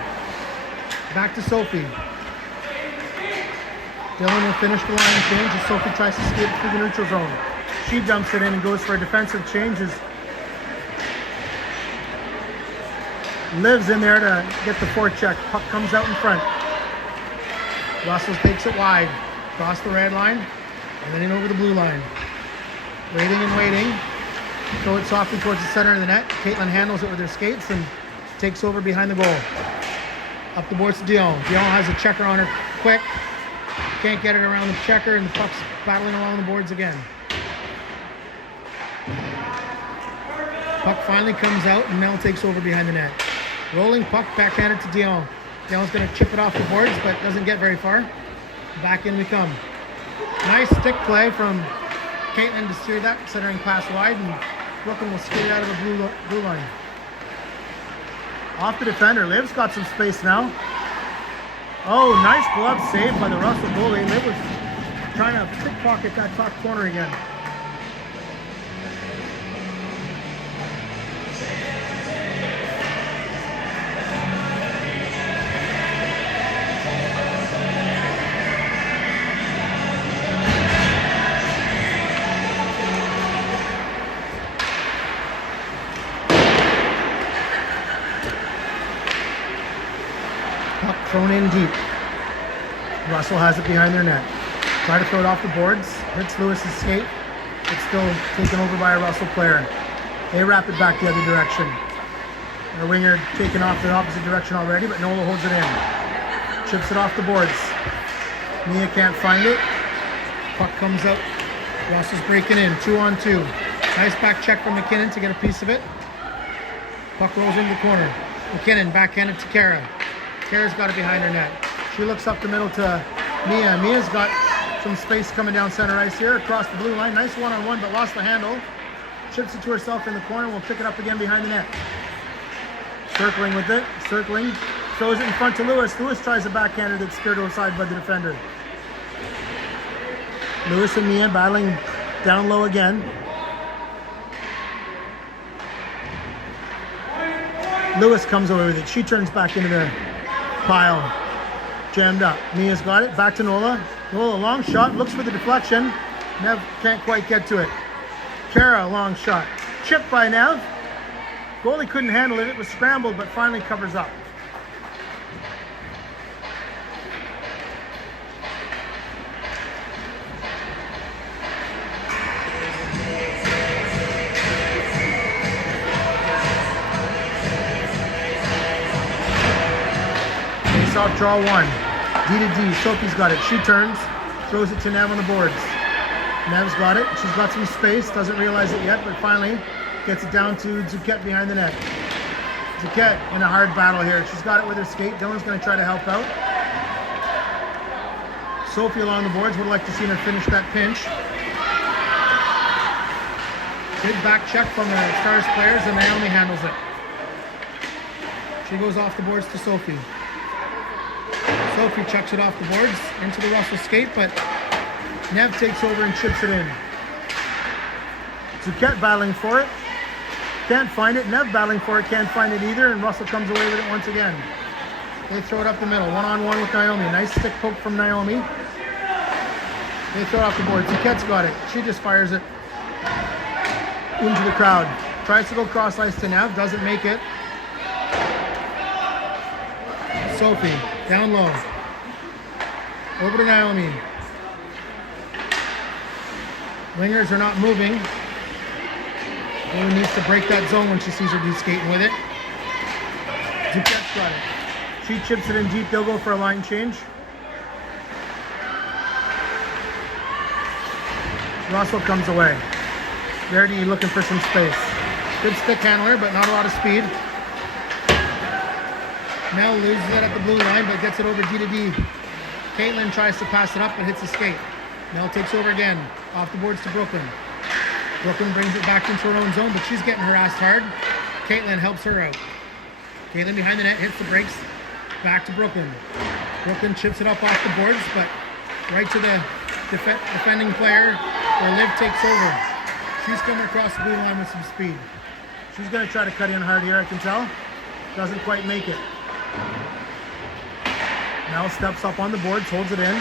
Back to Sophie. Dylan will finish the line change as Sophie tries to skate through the neutral zone. She dumps it in and goes for a defensive change as Liv's in there to get the forecheck. Puck comes out in front. Russell takes it wide. Across the red line and then in over the blue line. Waiting and waiting. Throw it softly towards the center of the net. Caitlin handles it with her skates and takes over behind the goal. Up the boards to Dion. Dion has a checker on her quick. Can't get it around the checker, and the puck's battling along the boards again. Puck finally comes out, and Mel takes over behind the net. Rolling puck, backhanded to Dion. Dion's going to chip it off the boards, but doesn't get very far. Back in we come. Nice stick play from Caitlin to steer that, centering pass wide, and Brooklyn will skate it out of the blue line. Off the defender. Liv's got some space now. Oh, nice glove save by the Russell goalie. Liv was trying to pickpocket that top corner again. Thrown in deep. Russell has it behind their net. Try to throw it off the boards. Hits Lewis's skate. It's still taken over by a Russell player. They wrap it back the other direction. Their winger taken off the opposite direction already, but Nola holds it in. Chips it off the boards. Mia can't find it. Puck comes out. Russell's breaking in. 2-on-2. Nice back check from McKinnon to get a piece of it. Puck rolls into the corner. McKinnon backhanded to Kara. Kara's got it behind her net. She looks up the middle to Mia. Mia's got some space coming down center ice here across the blue line. Nice one-on-one, but lost the handle. Chips it to herself in the corner. We'll pick it up again behind the net. Circling with it. Circling. Throws it in front to Lewis. Lewis tries a backhander that's steered aside by the defender. Lewis and Mia battling down low again. Lewis comes away with it. She turns back into the pile. Jammed up. Mia's got it. Back to Nola. Nola, long shot. Looks for the deflection. Nev can't quite get to it. Kara, long shot. Chipped by Nev. Goalie couldn't handle it. It was scrambled, but finally covers up. Off draw one. D to D. Sophie's got it. She turns. Throws it to Nev on the boards. Nev's got it. She's got some space. Doesn't realize it yet, but finally gets it down to Zuquette behind the net. Zuquette in a hard battle here. She's got it with her skate. Dylan's going to try to help out. Sophie along the boards. Would like to see her finish that pinch. Good back check from the Stars players, and Naomi handles it. She goes off the boards to Sophie. Sophie checks it off the boards into the Russell skate, but Nev takes over and chips it in. Zuquette battling for it. Can't find it. Nev battling for it. Can't find it either, and Russell comes away with it once again. They throw it up the middle. One-on-one with Naomi. Nice stick poke from Naomi. They throw it off the board. Zuquette's got it. She just fires it into the crowd. Tries to go cross ice to Nev. Doesn't make it. Sophie, down low. Over to Naomi. Wingers are not moving. Naomi needs to break that zone when she sees her skating with it. Zuquette's got it. She chips it in deep. They'll go for a line change. Russell comes away. Verdi looking for some space. Good stick handler, but not a lot of speed. Mel loses it at the blue line, but gets it over D to D. Caitlin tries to pass it up, but hits a skate. Mel takes over again. Off the boards to Brooklyn. Brooklyn brings it back into her own zone, but she's getting harassed hard. Caitlin helps her out. Caitlin behind the net, hits the brakes. Back to Brooklyn. Brooklyn chips it up off the boards, but right to the defending player where Liv takes over. She's coming across the blue line with some speed. She's going to try to cut in hard here, I can tell. Doesn't quite make it. Mel steps up on the boards, holds it in.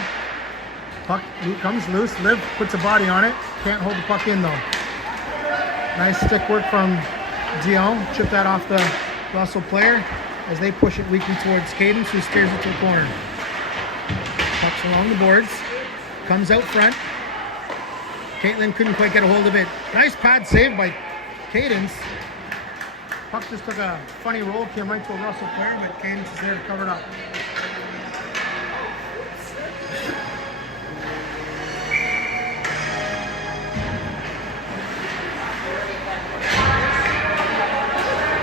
Puck comes loose. Liv puts a body on it. Can't hold the puck in though. Nice stick work from Dion. Chip that off the Russell player as they push it weakly towards Cadence, who steers it to the corner. Puck's along the boards. Comes out front. Caitlin couldn't quite get a hold of it. Nice pad save by Cadence. Puck just took a funny roll, came right to a Russell player, but Cadence is there to cover it up.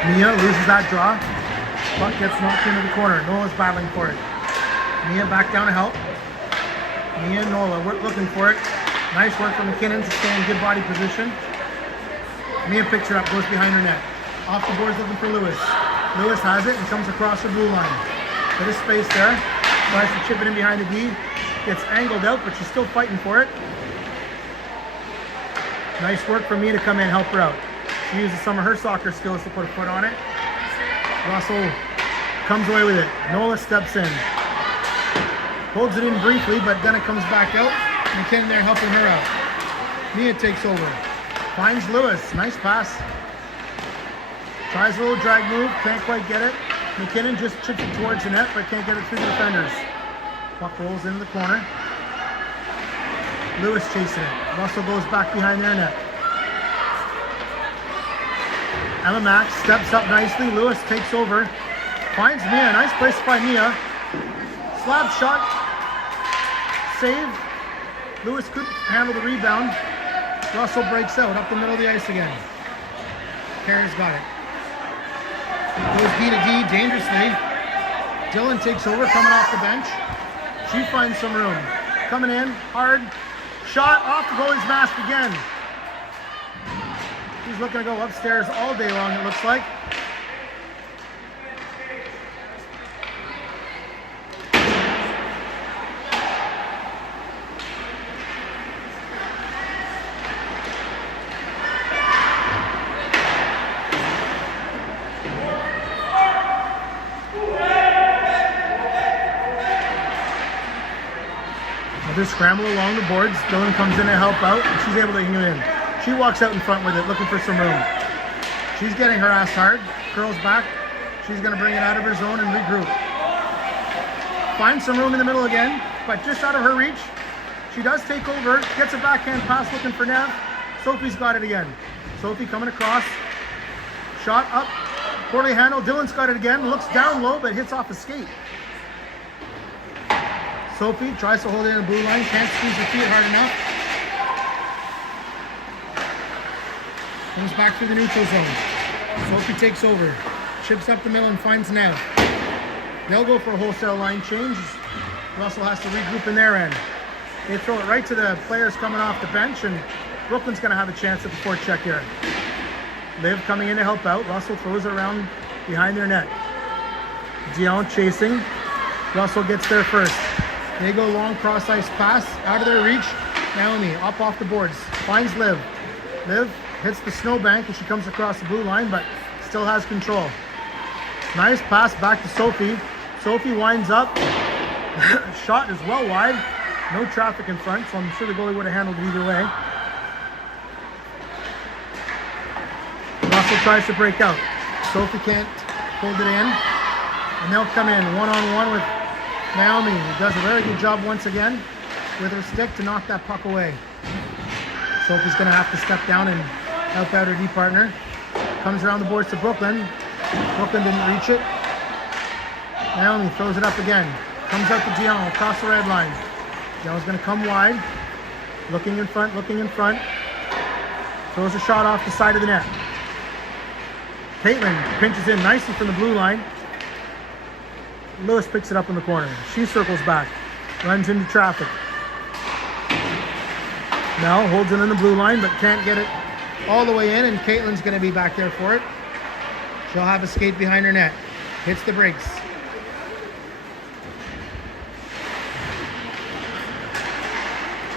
Mia loses that draw. Puck gets knocked into the corner. Nola's battling for it. Mia back down to help. Mia and Nola looking for it. Nice work from McKinnon to stay in good body position. Mia picks it up, goes behind her net. Off the boards looking for Lewis. Lewis has it and comes across the blue line. Bit of space there. Tries to chip it in behind the D. Gets angled out, but she's still fighting for it. Nice work for Mia to come in and help her out. She uses some of her soccer skills to put a foot on it. Russell comes away with it. Nola steps in. Holds it in briefly, but then it comes back out. McKinnon there helping her out. Mia takes over. Finds Lewis. Nice pass. Tries a little drag move. Can't quite get it. McKinnon just chips it towards the net, but can't get it through the defenders. Puck rolls into the corner. Lewis chasing it. Russell goes back behind their net. Emma Max steps up nicely. Lewis takes over. Finds Mia. Nice place by Mia. Slap shot. Save. Lewis couldn't handle the rebound. Russell breaks out up the middle of the ice again. Kara's got it. Goes D to D dangerously. Dylan takes over coming off the bench. She finds some room. Coming in, hard. Shot off the goalie's mask again. He's looking to go upstairs all day long, it looks like. Another scramble along the boards. Dylan comes in to help out, and she's able to get in. She walks out in front with it, looking for some room. She's getting harassed hard. Curls back. She's going to bring it out of her zone and regroup. Finds some room in the middle again, but just out of her reach. She does take over. Gets a backhand pass looking for Nev. Sophie's got it again. Sophie coming across. Shot up. Poorly handled. Dylan's got it again. Looks down low, but hits off a skate. Sophie tries to hold it in the blue line. Can't squeeze her feet hard enough. Comes back through the neutral zone. Sophie takes over. Chips up the middle and finds Nev. They'll go for a wholesale line change. Russell has to regroup in their end. They throw it right to the players coming off the bench, and Brooklyn's going to have a chance at the forecheck here. Liv coming in to help out. Russell throws it around behind their net. Dion chasing. Russell gets there first. They go long cross ice pass out of their reach. Naomi up off the boards. Finds Liv. Liv hits the snowbank and she comes across the blue line, but still has control. Nice pass back to Sophie. Sophie winds up. Shot is well wide. No traffic in front, so I'm sure the goalie would have handled it either way. Russell tries to break out. Sophie can't hold it in. And they'll come in one-on-one with Naomi, who does a very good job once again with her stick to knock that puck away. Sophie's going to have to step down and help out her D partner. Comes around the boards to Brooklyn. Brooklyn didn't reach it. Naomi throws it up again. Comes out to Dion across the red line. Dion's going to come wide. Looking in front. Throws a shot off the side of the net. Caitlin pinches in nicely from the blue line. Lewis picks it up in the corner. She circles back. Runs into traffic. Mel holds it in the blue line, but can't get it all the way in, and Caitlin's going to be back there for it. She'll have a skate behind her net. Hits the brakes.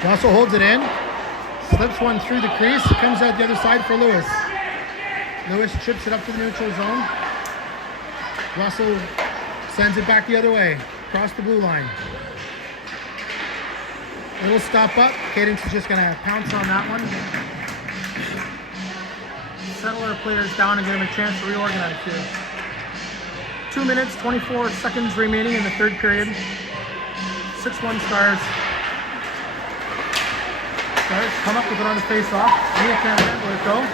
Russell holds it in. Slips one through the crease. Comes out the other side for Lewis. Lewis chips it up to the neutral zone. Russell sends it back the other way, across the blue line. Little stop up. Cadence is just going to pounce on that one. Settle our players down and give them a chance to reorganize here. 2 minutes, 24 seconds remaining in the third period. 6-1 Stars. Stars come up with it on the face-off. Mia can't let it go.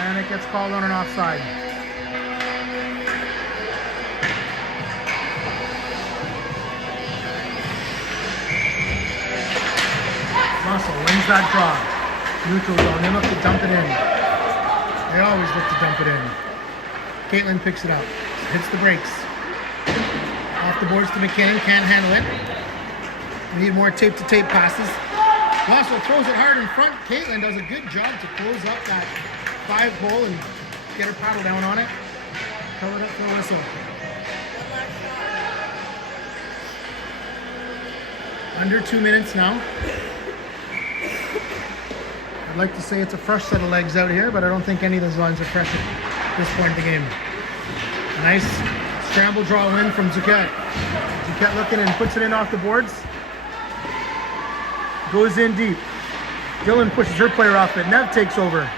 And it gets called on an offside. Russell wins that draw. Neutral zone. They look to dump it in. They always look to dump it in. Caitlin picks it up. Hits the brakes. Off the boards to McKinnon. Can't handle it. Need more tape-to-tape passes. Russell throws it hard in front. Caitlin does a good job to close up that 5-hole and get her paddle down on it. Cover it up for a whistle. Under 2 minutes now. I'd like to say it's a fresh set of legs out here, but I don't think any of those lines are fresh at this point in the game. Nice scramble draw win from Zucchett. Zucchett looking and puts it in off the boards. Goes in deep. Dylan pushes her player off it. Nev takes over.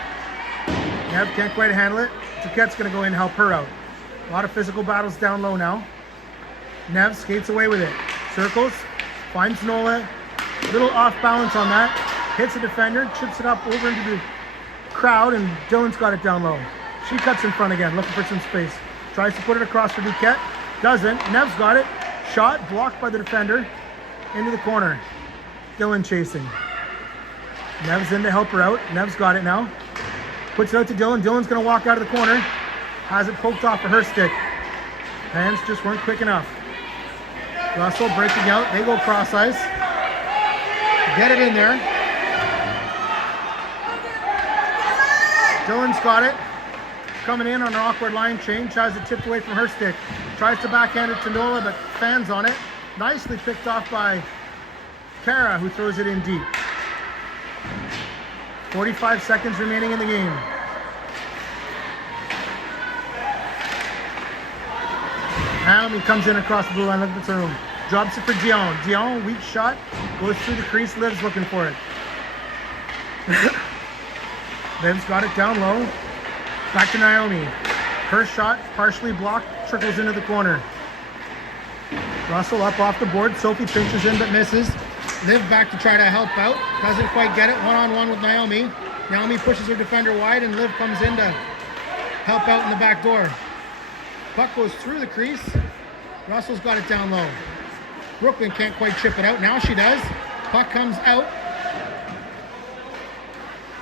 Nev can't quite handle it. Zucchett's going to go in and help her out. A lot of physical battles down low now. Nev skates away with it. Circles. Finds Nola. Little off balance on that. Hits a defender, chips it up over into the crowd, and Dylan's got it down low. She cuts in front again, looking for some space. Tries to put it across for Duquette. Doesn't. Nev's got it. Shot blocked by the defender into the corner. Dylan chasing. Nev's in to help her out. Nev's got it now. Puts it out to Dylan. Dylan's going to walk out of the corner. Has it poked off of her stick. Hands just weren't quick enough. Russell breaking out. They go cross ice. Get it in there. Dylan's got it. Coming in on an awkward line change. Has it tipped away from her stick. Tries to backhand it to Nola, but fans on it. Nicely picked off by Kara, who throws it in deep. 45 seconds remaining in the game. Naomi comes in across the blue line, looking for the room. Drops it for Dion. Dion, weak shot. Goes through the crease. Liv's looking for it. Liv's got it down low. Back to Naomi. Her shot, partially blocked, trickles into the corner. Russell up off the board. Sophie pinches in but misses. Liv back to try to help out. Doesn't quite get it. One-on-one with Naomi. Naomi pushes her defender wide, and Liv comes in to help out in the back door. Puck goes through the crease. Russell's got it down low. Brooklyn can't quite chip it out. Now she does. Puck comes out.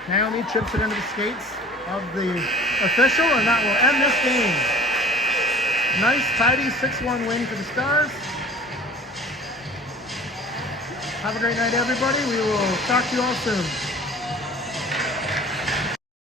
Naomi chips it into the skates of the official, and that will end this game. Nice, tidy 6-1 win for the Stars. Have a great night, everybody. We will talk to you all soon.